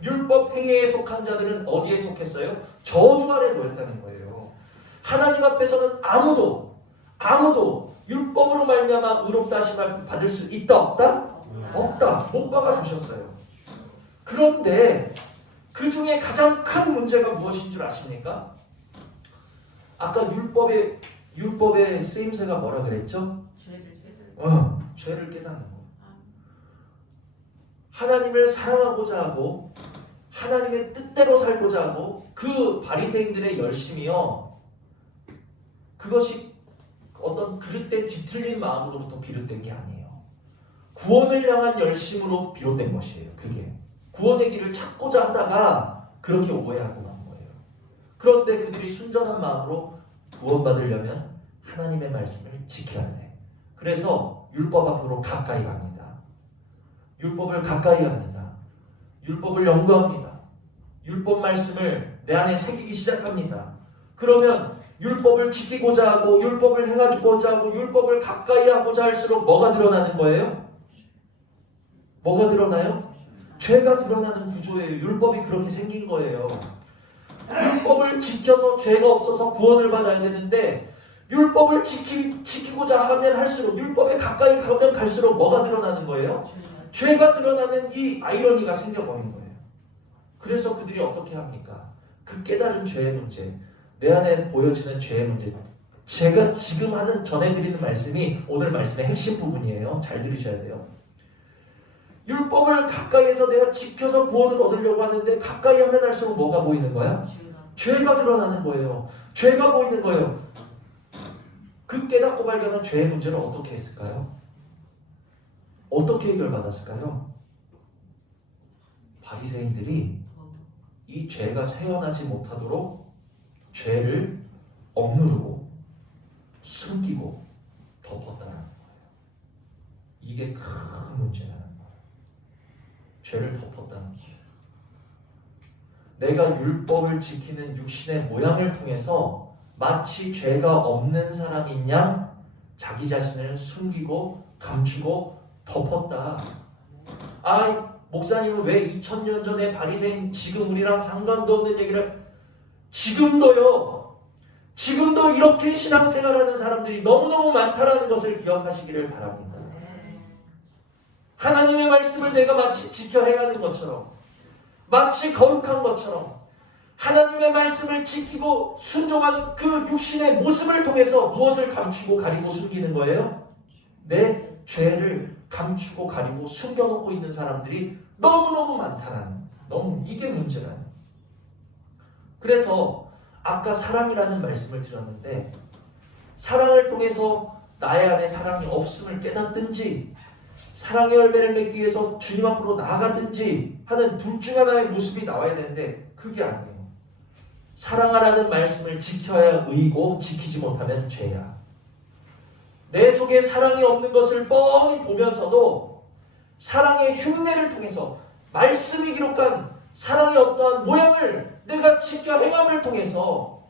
율법 행위에 속한 자들은 어디에 속했어요? 저주 아래 놓였다는 거예요. 하나님 앞에서는 아무도 율법으로 말미암아 의롭다 하심을 받을 수 있다 없다? 없다. 못 박아두셨어요. 그런데 그 중에 가장 큰 문제가 무엇인 줄 아십니까? 아까 율법의 쓰임새가 뭐라 그랬죠? 죄를 깨닫는 거. 하나님을 사랑하고자 하고 하나님의 뜻대로 살고자 하고, 그 바리새인들의 열심이요, 그것이 어떤 그릇된 뒤틀린 마음으로부터 비롯된 게 아니에요. 구원을 향한 열심으로 비롯된 것이에요. 그게 구원의 길을 찾고자 하다가 그렇게 오해하고 만 거예요. 그런데 그들이 순전한 마음으로 구원받으려면 하나님의 말씀을 지켜야 돼. 그래서 율법 앞으로 가까이 갑니다. 율법을 가까이 합니다. 율법을 연구합니다. 율법 말씀을 내 안에 새기기 시작합니다. 그러면 율법을 지키고자 하고 율법을 행하고자 하고 율법을 가까이 하고자 할수록 뭐가 드러나는 거예요? 뭐가 드러나요? 죄가 드러나는 구조예요. 율법이 그렇게 생긴 거예요. 율법을 지켜서 죄가 없어서 구원을 받아야 되는데, 율법을 지키고자 하면 할수록, 율법에 가까이 가면 갈수록 뭐가 드러나는 거예요? 죄가 드러나는 이 아이러니가 생겨버린 거예요. 그래서 그들이 어떻게 합니까? 그 깨달은 죄의 문제, 내 안에 보여지는 죄의 문제, 제가 지금 전해드리는 말씀이 오늘 말씀의 핵심 부분이에요. 잘 들으셔야 돼요. 율법을 가까이에서 내가 지켜서 구원을 얻으려고 하는데, 가까이 하면 할수록 뭐가 보이는 거야? 죄가 드러나는 거예요. 죄가 보이는 거예요. 그 깨닫고 발견한 죄의 문제를 어떻게 했을까요? 어떻게 해결받았을까요? 바리새인들이 이 죄가 새어나지 못하도록 죄를 억누르고 숨기고 덮었다는 거예요. 이게 큰 문제라는 거예요. 죄를 덮었다는 거예요. 내가 율법을 지키는 육신의 모양을 통해서 마치 죄가 없는 사람인 양 자기 자신을 숨기고 감추고 덮었다. 목사님은 왜 2000년 전에 바리새인 지금 우리랑 상관도 없는 얘기를 지금도 이렇게 신앙생활하는 사람들이 너무너무 많다라는 것을 기억하시기를 바랍니다. 하나님의 말씀을 내가 마치 지켜 행하는 것처럼 마치 거룩한 것처럼 하나님의 말씀을 지키고 순종하는 그 육신의 모습을 통해서 무엇을 감추고 가리고 숨기는 거예요? 내 죄를 감추고 가리고 숨겨놓고 있는 사람들이 너무너무 많다는, 이게 문제라는. 그래서 아까 사랑이라는 말씀을 드렸는데 사랑을 통해서 나의 안에 사랑이 없음을 깨닫든지 사랑의 열매를 맺기 위해서 주님 앞으로 나아가든지 하는 둘 중 하나의 모습이 나와야 되는데 그게 아니에요. 사랑하라는 말씀을 지켜야 의이고 지키지 못하면 죄야. 내 속에 사랑이 없는 것을 뻔히 보면서도 사랑의 흉내를 통해서 말씀이 기록한 사랑의 어떠한 모양을 내가 지켜 행함을 통해서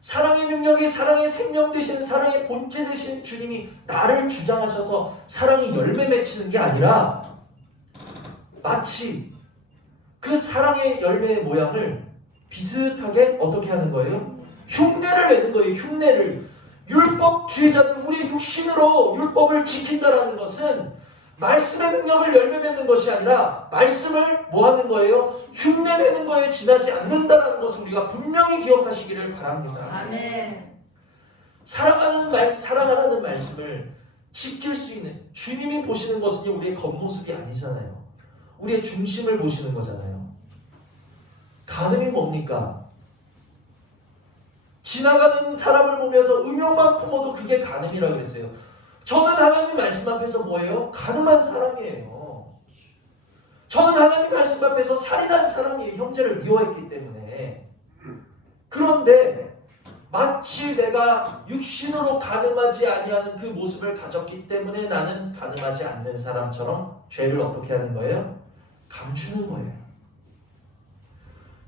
사랑의 능력이 사랑의 생명 되신 사랑의 본체 되신 주님이 나를 주장하셔서 사랑이 열매 맺히는 게 아니라 마치 그 사랑의 열매의 모양을 비슷하게 어떻게 하는 거예요? 흉내를 내는 거예요. 흉내를. 율법주의자는 우리의 육신으로 율법을 지킨다라는 것은 말씀의 능력을 열매 맺는 것이 아니라 말씀을 뭐 하는 거예요? 흉내내는 거에 지나지 않는다라는 것을 우리가 분명히 기억하시기를 바랍니다. 아멘. 사랑하라는 말씀을 지킬 수 있는 주님이 보시는 것은 우리의 겉모습이 아니잖아요. 우리의 중심을 보시는 거잖아요. 간음이 뭡니까? 지나가는 사람을 보면서 음욕만 품어도 그게 간음이라고 그랬어요. 저는 하나님 말씀 앞에서 뭐예요? 간음한 사람이에요. 저는 하나님 말씀 앞에서 살인한 사람이에요. 형제를 미워했기 때문에. 그런데 마치 내가 육신으로 간음하지 아니하는 그 모습을 가졌기 때문에 나는 간음하지 않는 사람처럼 죄를 어떻게 하는 거예요? 감추는 거예요.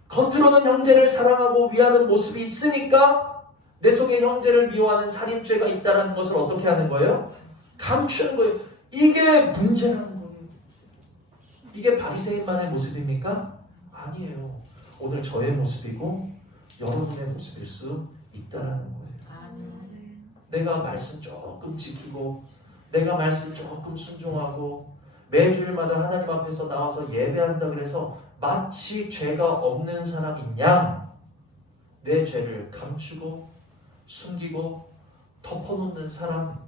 겉으로는 형제를 사랑하고 위하는 모습이 있으니까 내 속에 형제를 미워하는 살인죄가 있다는 것을 어떻게 하는 거예요? 감추는 거예요. 이게 문제라는 거예요. 이게 바리새인만의 모습입니까? 아니에요. 오늘 저의 모습이고 여러분의 모습일 수 있다라는 거예요. 내가 말씀 조금 지키고 내가 말씀 조금 순종하고 매주일마다 하나님 앞에서 나와서 예배한다 그래서 마치 죄가 없는 사람인 양 내 죄를 감추고 숨기고 덮어놓는 사람,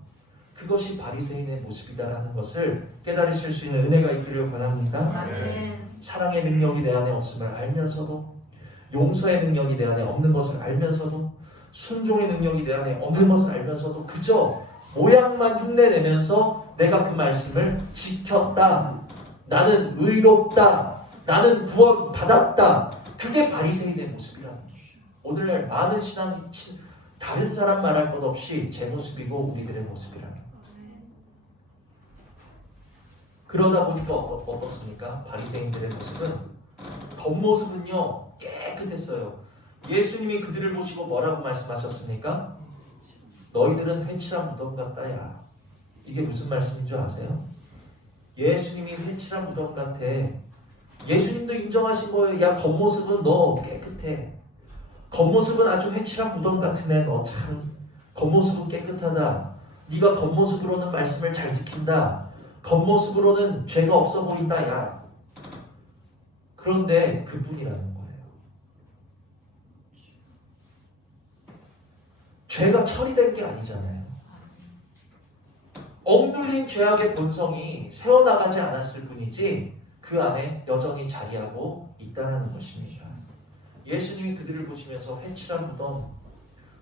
그것이 바리새인의 모습이다라는 것을 깨달으실 수 있는 은혜가 있기를 바랍니다. 아멘. 사랑의 능력이 내 안에 없음을 알면서도 용서의 능력이 내 안에 없는 것을 알면서도 순종의 능력이 내 안에 없는 것을 알면서도 그저 모양만 흉내내면서 내가 그 말씀을 지켰다, 나는 의롭다, 나는 구원 받았다, 그게 바리새인의 모습이라는 거죠. 오늘날 많은 다른 사람 말할 것 없이 제 모습이고 우리들의 모습이라는 거예요. 그러다 보니까 어떻습니까? 바리새인들의 모습은 겉모습은요 깨끗했어요. 예수님이 그들을 보시고 뭐라고 말씀하셨습니까? 너희들은 회칠한 무덤 같다야. 이게 무슨 말씀인 줄 아세요? 예수님이 회칠한 무덤 같아. 예수님도 인정하신 거예요. 야, 겉모습은 너 깨끗해. 겉모습은 아주 회칠한 무덤 같으네. 너 참 겉모습은 깨끗하다. 네가 겉모습으로는 말씀을 잘 지킨다. 겉모습으로는 죄가 없어 보인다. 야. 그런데 그뿐이라는 거예요. 죄가 처리된 게 아니잖아요. 억눌린 죄악의 본성이 새어나가지 않았을 뿐이지 그 안에 여전히 자리하고 있다는 것입니다. 예수님이 그들을 보시면서 회칠한 무덤,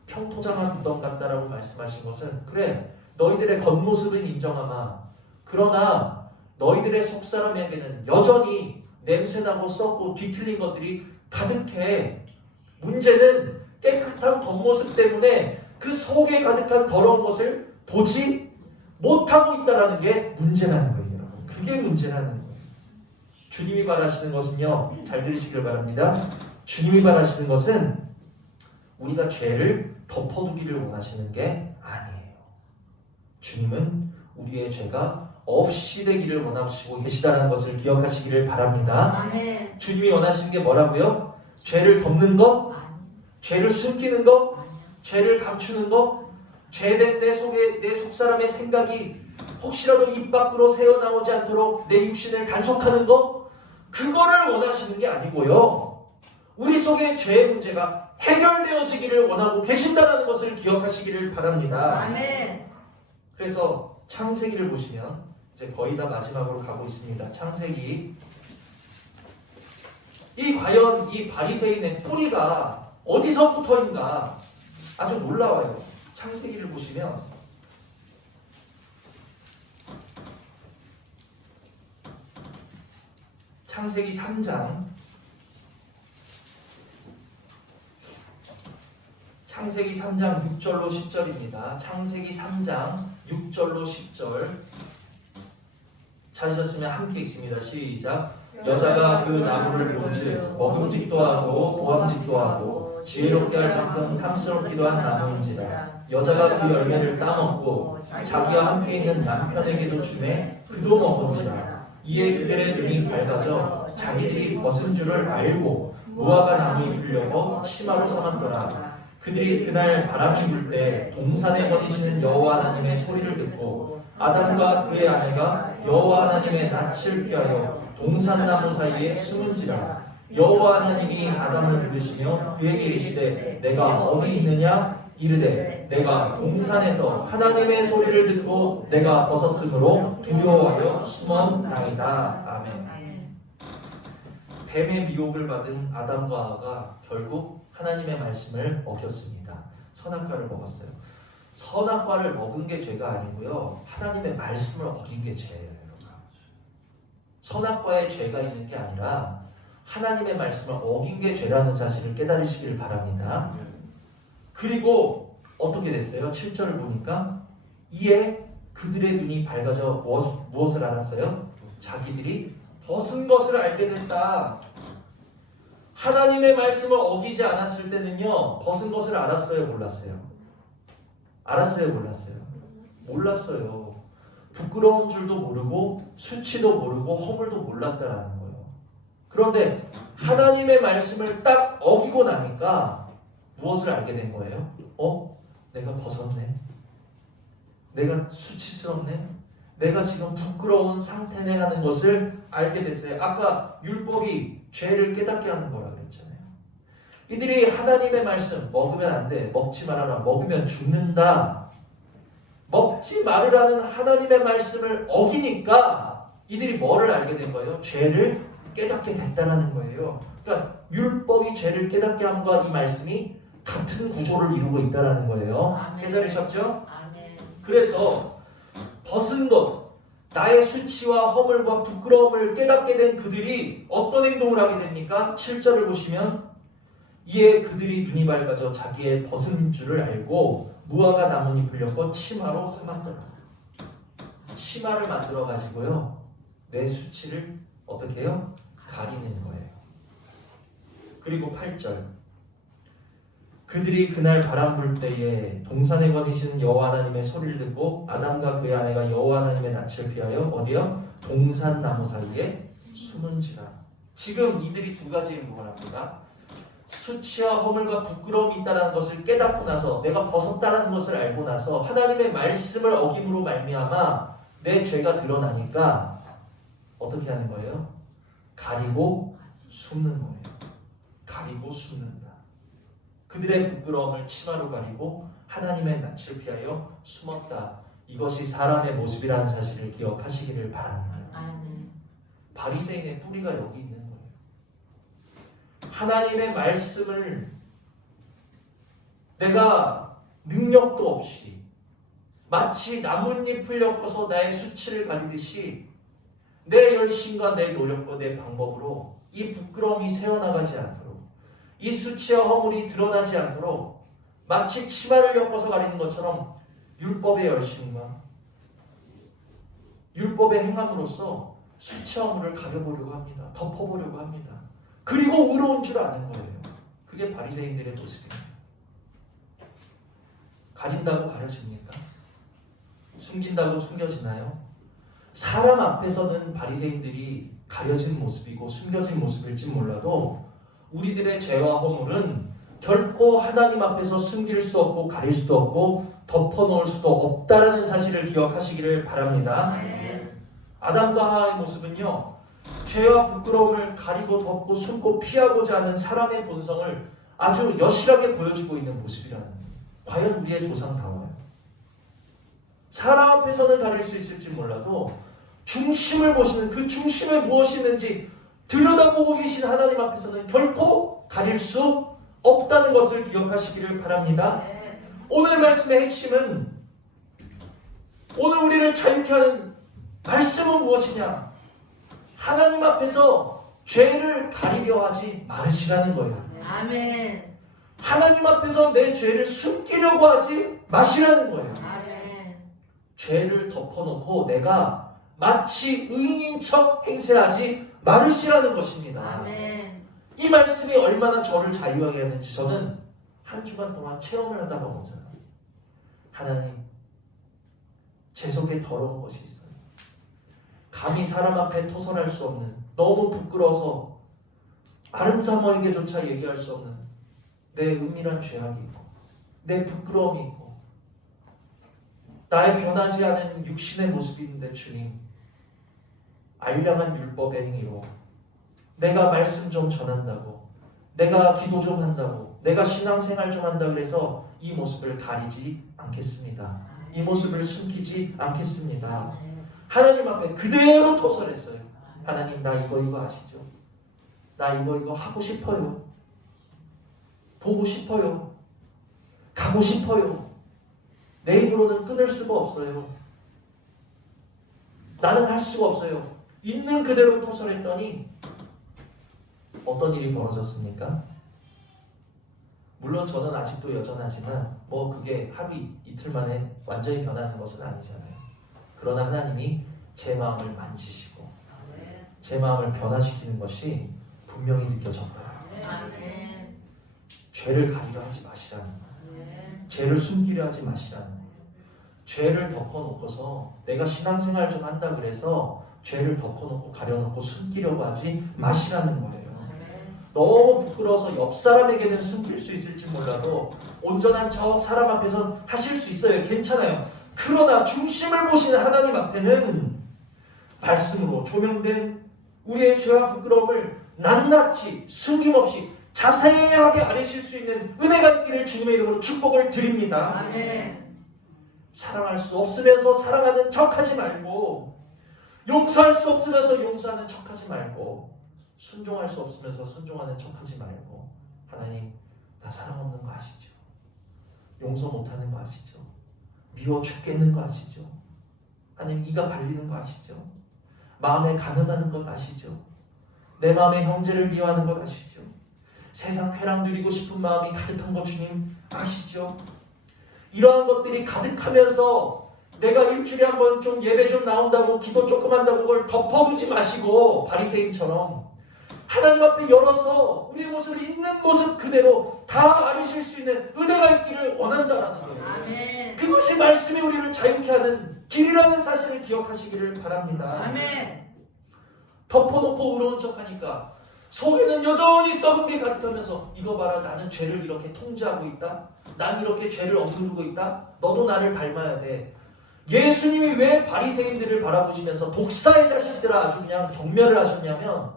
평토장한 무덤 같다라고 말씀하신 것은 그래, 너희들의 겉모습은 인정하마. 그러나 너희들의 속사람에게는 여전히 냄새나고 썩고 뒤틀린 것들이 가득해. 문제는 깨끗한 겉모습 때문에 그 속에 가득한 더러운 것을 보지 못하고 있다라는 게 문제라는 거예요. 여러분. 그게 문제라는 거예요. 주님이 바라시는 것은요, 잘 들으시길 바랍니다. 주님이 바라시는 것은 우리가 죄를 덮어두기를 원하시는 게 아니에요. 주님은 우리의 죄가 없이 되기를 원하시고 계시다는 것을 기억하시기를 바랍니다. 아멘. 주님이 원하시는 게 뭐라고요? 죄를 덮는 것? 죄를 숨기는 것? 죄를 감추는 것? 죄된 내 속에, 내 속사람의 생각이 혹시라도 입 밖으로 새어나오지 않도록 내 육신을 단속하는 것? 그거를 원하시는 게 아니고요. 우리 속의 죄의 문제가 해결되어지기를 원하고 계신다는 것을 기억하시기를 바랍니다. 아멘. 그래서 창세기를 보시면 이제 거의 다 마지막으로 가고 있습니다. 창세기. 과연 이 바리새인의 뿌리가 어디서부터인가 아주 놀라워요. 창세기를 보시면 창세기 3장 창세기 3장 6절로 10절입니다. 창세기 3장 6절로 10절 찾으셨으면 함께 읽습니다. 시작. 여자가 그 나무를 본즉 먹음직도 하고 보암직도 하고 지혜롭게 할 만큼 탐스럽기도 한 나무인지라. 여자가 그 열매를 따먹고 자기와 함께 있는 남편에게도 주매 그도 먹은지라. 이에 그들의 눈이 밝아져 자기들이 벗은 줄을 알고 무화과 나무 잎으려고 치마로 삼았더라. 그들이 그날 바람이 불 때 동산에 거니시는 여호와 하나님의 소리를 듣고 아담과 그의 아내가 여호와 하나님의 낯을 피하여 동산나무 사이에 숨은지라. 여호와 하나님이 아담을 부르시며 그에게 이르시되 내가 어디 있느냐? 이르되 내가 동산에서 하나님의 소리를 듣고 내가 벗었으므로 두려워하여 숨었나이다. 아멘. 뱀의 미혹을 받은 아담과 하와가 결국 하나님의 말씀을 어겼습니다. 선악과를 먹었어요. 선악과를 먹은 게 죄가 아니고요, 하나님의 말씀을 어긴 게 죄예요. 여러분. 선악과에 죄가 있는 게 아니라 하나님의 말씀을 어긴 게 죄라는 사실을 깨달으시길 바랍니다. 그리고 어떻게 됐어요? 7절을 보니까 이에 그들의 눈이 밝아져 무엇을 알았어요? 자기들이 벗은 것을 알게 됐다. 하나님의 말씀을 어기지 않았을 때는요, 벗은 것을 알았어요? 몰랐어요? 알았어요? 몰랐어요? 몰랐어요. 부끄러운 줄도 모르고 수치도 모르고 허물도 몰랐다라는 거예요. 그런데 하나님의 말씀을 딱 어기고 나니까 무엇을 알게 된 거예요? 내가 벗었네. 내가 수치스럽네. 내가 지금 부끄러운 상태네 하는 것을 알게 됐어요. 아까 율법이 죄를 깨닫게 하는 거라 그랬잖아요. 이들이 하나님의 말씀 먹으면 안 돼. 먹지 말아라. 먹으면 죽는다. 먹지 말으라는 하나님의 말씀을 어기니까 이들이 뭐를 알게 된 거예요? 죄를 깨닫게 됐다는 거예요. 그러니까 율법이 죄를 깨닫게 함과 이 말씀이 같은 구조를 이루고 있다는 거예요. 아멘. 깨달으셨죠? 아멘. 그래서 벗은 것, 나의 수치와 허물과 부끄러움을 깨닫게 된 그들이 어떤 행동을 하게 됩니까? 7절을 보시면 이에 그들이 눈이 밝아져 자기의 벗은 줄을 알고 무화과 나뭇잎을 엮어 치마로 삼았더라. 치마를 만들어 가지고요, 내 수치를 어떻게 해요? 가리는 거예요. 그리고 8절 그들이 그날 바람 불 때에 동산에 거니시는 여호와 하나님의 소리를 듣고 아담과 그의 아내가 여호와 하나님의 낯을 피하여 어디요? 동산 나무 사이에 숨은지라. 지금 이들이 두 가지 행동을 합니다. 수치와 허물과 부끄러움이 있다는 것을 깨닫고 나서, 내가 벗었다는 것을 알고 나서 하나님의 말씀을 어김으로 말미암아 내 죄가 드러나니까 어떻게 하는 거예요? 가리고 숨는 거예요. 가리고 숨는다. 그들의 부끄러움을 치마로 가리고 하나님의 낯을 피하여 숨었다. 이것이 사람의 모습이라는 사실을 기억하시기를 바랍니다. 아멘. 바리새인의 뿌리가 여기 있는 거예요. 하나님의 말씀을 내가 능력도 없이 마치 나뭇잎을 엮어서 나의 수치를 가리듯이 내 열심과 내 노력과 내 방법으로 이 부끄러움이 새어나가지 않도록, 이 수치와 허물이 드러나지 않도록 마치 치마를 엮어서 가리는 것처럼 율법의 열심과 율법의 행함으로써 수치와 허물을 가려보려고 합니다. 덮어보려고 합니다. 그리고 의로운 줄 아는 거예요. 그게 바리새인들의 모습입니다. 가린다고 가려집니까? 숨긴다고 숨겨지나요? 사람 앞에서는 바리새인들이 가려진 모습이고 숨겨진 모습일지 몰라도 우리들의 죄와 허물은 결코 하나님 앞에서 숨길 수 없고 가릴 수도 없고 덮어놓을 수도 없다라는 사실을 기억하시기를 바랍니다. 아담과 하와의 모습은요, 죄와 부끄러움을 가리고 덮고 숨고 피하고자 하는 사람의 본성을 아주 여실하게 보여주고 있는 모습이라는 거예요. 과연 우리의 조상다워요. 사람 앞에서는 가릴 수 있을지 몰라도 중심을 보시는 그 중심에 무엇이 있는지 들여다보고 계신 하나님 앞에서는 결코 가릴 수 없다는 것을 기억하시기를 바랍니다. 오늘 말씀의 핵심은, 오늘 우리를 자유케 하는 말씀은 무엇이냐? 하나님 앞에서 죄를 가리려 하지 말으시라는 거예요. 아멘. 하나님 앞에서 내 죄를 숨기려고 하지 마시라는 거예요. 아멘. 죄를 덮어놓고 내가 마치 의인인 척 행세하지 말으시라는 것입니다. 아멘. 이 말씀이 얼마나 저를 자유하게 하는지 저는 한 주간 동안 체험을 하다 보잖아요. 하나님, 제 속에 더러운 것이 있어요. 감히 사람 앞에 토설할 수 없는, 너무 부끄러워서 아름사모에게조차 얘기할 수 없는 내 은밀한 죄악이 있고 내 부끄러움이 있고 나의 변하지 않은 육신의 모습이 있는데 주님, 알량한 율법의 행위로 내가 말씀 좀 전한다고, 내가 기도 좀 한다고, 내가 신앙생활 좀 한다고 해서 이 모습을 가리지 않겠습니다. 이 모습을 숨기지 않겠습니다. 하나님 앞에 그대로 토설했어요. 하나님, 나 이거 아시죠? 나 이거 하고 싶어요. 보고 싶어요. 가고 싶어요. 내 입으로는 끊을 수가 없어요. 나는 할 수가 없어요. 있는 그대로 토설했더니 어떤 일이 벌어졌습니까? 물론 저는 아직도 여전하지만 그게 하루 이틀 만에 완전히 변하는 것은 아니잖아요. 그러나 하나님이 제 마음을 만지시고 제 마음을 변화시키는 것이 분명히 느껴졌다. 아멘. 죄를 가리려 하지 마시라는 거예요. 죄를 숨기려 하지 마시라는 거예요. 죄를 덮어놓고서 내가 신앙생활 좀 한다 그래서 죄를 덮어놓고 가려놓고 숨기려고 하지 마시라는 거예요. 너무 부끄러워서 옆 사람에게는 숨길 수 있을지 몰라도 온전한 저 사람 앞에서 하실 수 있어요. 괜찮아요. 그러나 중심을 보시는 하나님 앞에는 말씀으로 조명된 우리의 죄와 부끄러움을 낱낱이 숨김없이 자세하게 아뢰실 수 있는 은혜가 있기를 주님의 이름으로 축복을 드립니다. 아멘. 사랑할 수 없으면서 사랑하는 척하지 말고, 용서할 수 없으면서 용서하는 척하지 말고, 순종할 수 없으면서 순종하는 척하지 말고, 하나님, 나 사랑 없는 거 아시죠? 용서 못하는 거 아시죠? 미워 죽겠는 거 아시죠? 하나님, 이가 갈리는 거 아시죠? 마음에 가늠하는 것 아시죠? 내 마음에 형제를 미워하는 것 아시죠? 세상 쾌락 누리고 싶은 마음이 가득한 거 주님 아시죠? 이러한 것들이 가득하면서 내가 일주일에 한 번 좀 예배 좀 나온다고, 기도 조금 한다고 그걸 덮어두지 마시고 바리새인처럼 하나님 앞에 열어서 우리의 모습을 있는 모습 그대로 다 아리실 수 있는 은혜가 있기를 원한다라는 거예요. 아멘. 그것이 말씀이 우리를 자유케 하는 길이라는 사실을 기억하시기를 바랍니다. 아멘. 덮어놓고 의로운 척하니까 속에는 여전히 썩은 게 가득하면서 이거 봐라, 나는 죄를 이렇게 통제하고 있다. 난 이렇게 죄를 억누르고 있다. 너도 나를 닮아야 돼. 예수님이 왜 바리새인들을 바라보시면서 독사의 자식들아 아주 그냥 경멸을 하셨냐면,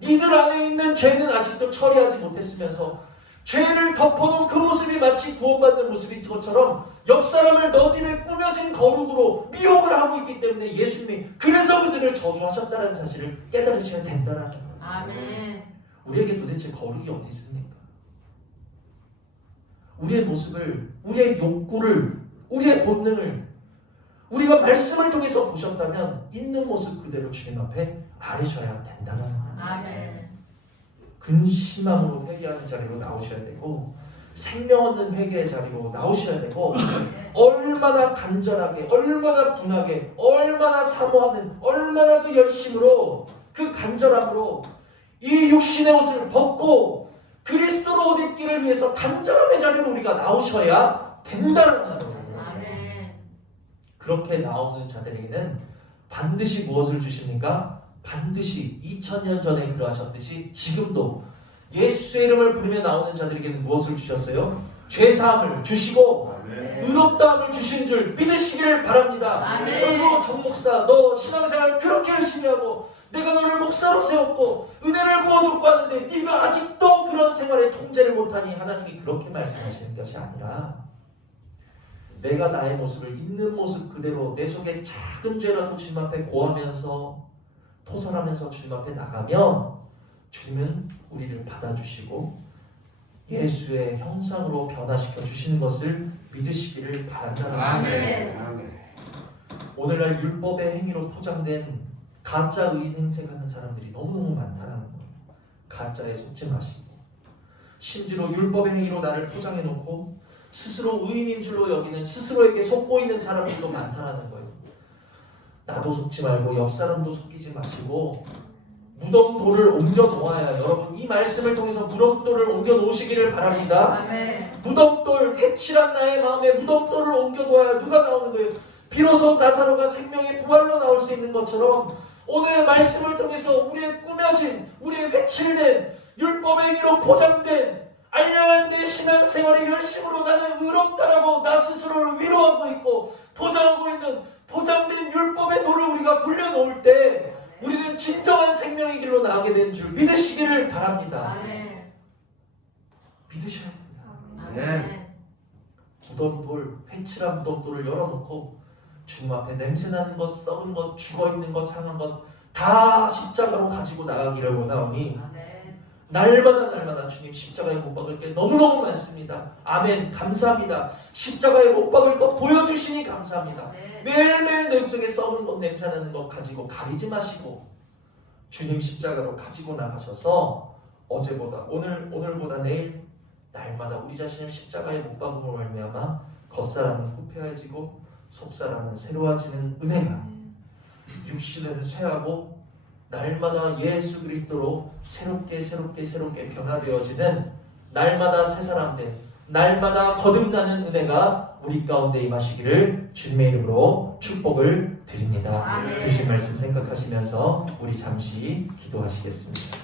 니들 안에 있는 죄는 아직도 처리하지 못했으면서 죄를 덮어놓은 그 모습이 마치 구원받는 모습인 것처럼 옆 사람을 너희들의 꾸며진 거룩으로 미혹을 하고 있기 때문에 예수님이 그래서 그들을 저주하셨다는 사실을 깨달으셔야 된다는 거예요. 아멘. 우리에게 도대체 거룩이 어디 있습니까? 우리의 모습을, 우리의 욕구를, 우리의 본능을 우리가 말씀을 통해서 보셨다면 있는 모습 그대로 주님 앞에 아뢰셔야 된다는 거예요. 아멘. 근심함으로 회개하는 자리로 나오셔야 되고 생명 얻는 회개의 자리로 나오셔야 되고 얼마나 간절하게 얼마나 분하게 얼마나 사모하는 얼마나 그 열심으로 그 간절함으로 이 육신의 옷을 벗고 그리스도로 옷 입기를 위해서 간절함의 자리로 우리가 나오셔야 된다는 거예요. 아멘. 그렇게 나오는 자들에게는 반드시 무엇을 주십니까? 반드시 2000년 전에 그러하셨듯이 지금도 예수의 이름을 부르며 나오는 자들에게는 무엇을 주셨어요? 죄사함을 주시고 의롭다함을 주신 줄 믿으시기를 바랍니다. 아멘. 그리고 정 목사 너 신앙생활 그렇게 열심히 하고 내가 너를 목사로 세웠고 은혜를 부어줬고 하는데 네가 아직도 그런 생활에 통제를 못하니 하나님이 그렇게 말씀하시는 것이 아니라 내가 나의 모습을 있는 모습 그대로 내 속에 작은 죄라도 주님 앞에 고하면서 토설하면서 주님 앞에 나가면 주님은 우리를 받아주시고 예수의 형상으로 변화시켜 주시는 것을 믿으시기를 바란다는 아멘. 거예요. 오늘날 율법의 행위로 포장된 가짜 의인 행색하는 사람들이 너무너무 많다는 거예요. 가짜에 속지 마시고 심지어 율법의 행위로 나를 포장해 놓고 스스로 의인인 줄로 여기는 스스로에게 속고 있는 사람들도 많다는 거예요. 나도 속지 말고 옆 사람도 속이지 마시고 무덤돌을 옮겨 놓아야 여러분 이 말씀을 통해서 무덤돌을 옮겨 놓으시기를 바랍니다. 아멘. 무덤돌 회칠한 나의 마음에 무덤돌을 옮겨 놓아야 누가 나오는 거예요? 비로소 나사로가 생명의 부활로 나올 수 있는 것처럼 오늘 말씀을 통해서 우리의 꾸며진 우리의 회칠된 율법의 행위로 포장된 알량한 내 신앙생활의 열심으로 나는 의롭다라고 나 스스로를 위로하고 있고 포장하고 있는 포장된 율법의 돌을 우리가 굴려놓을 때 우리는 진정한 생명의 길로 나가게 된 줄 믿으시기를 바랍니다. 아멘. 믿으셔야 됩니다. 아멘. 무덤돌, 회칠한 무덤돌을 열어놓고 주님 앞에 냄새나는 것, 썩은 것, 죽어있는 것, 상한 것 다 십자가로 가지고 나가기를 원하오니 아멘. 날마다 주님 십자가에 못 박을 게 너무너무 많습니다. 아멘. 감사합니다. 십자가에 못 박을 것 보여주시니 감사합니다. 아멘. 매일매일 내 속에 썩은 것, 냄새나는 것 가지고 가리지 마시고 주님 십자가로 가지고 나가셔서 어제보다 오늘보다 내일 날마다 우리 자신을 십자가에 못 박음으로 말미암아 겉사람은 후패해지고 속사람은 새로워지는 은혜가 육신은 쇠하고 날마다 예수 그리스도로 새롭게 변화되어지는 날마다 새 사람된 날마다 거듭나는 은혜가 우리 가운데 임하시기를 주님의 이름으로 축복을 드립니다. 아멘. 드신 말씀 생각하시면서 우리 잠시 기도하시겠습니다.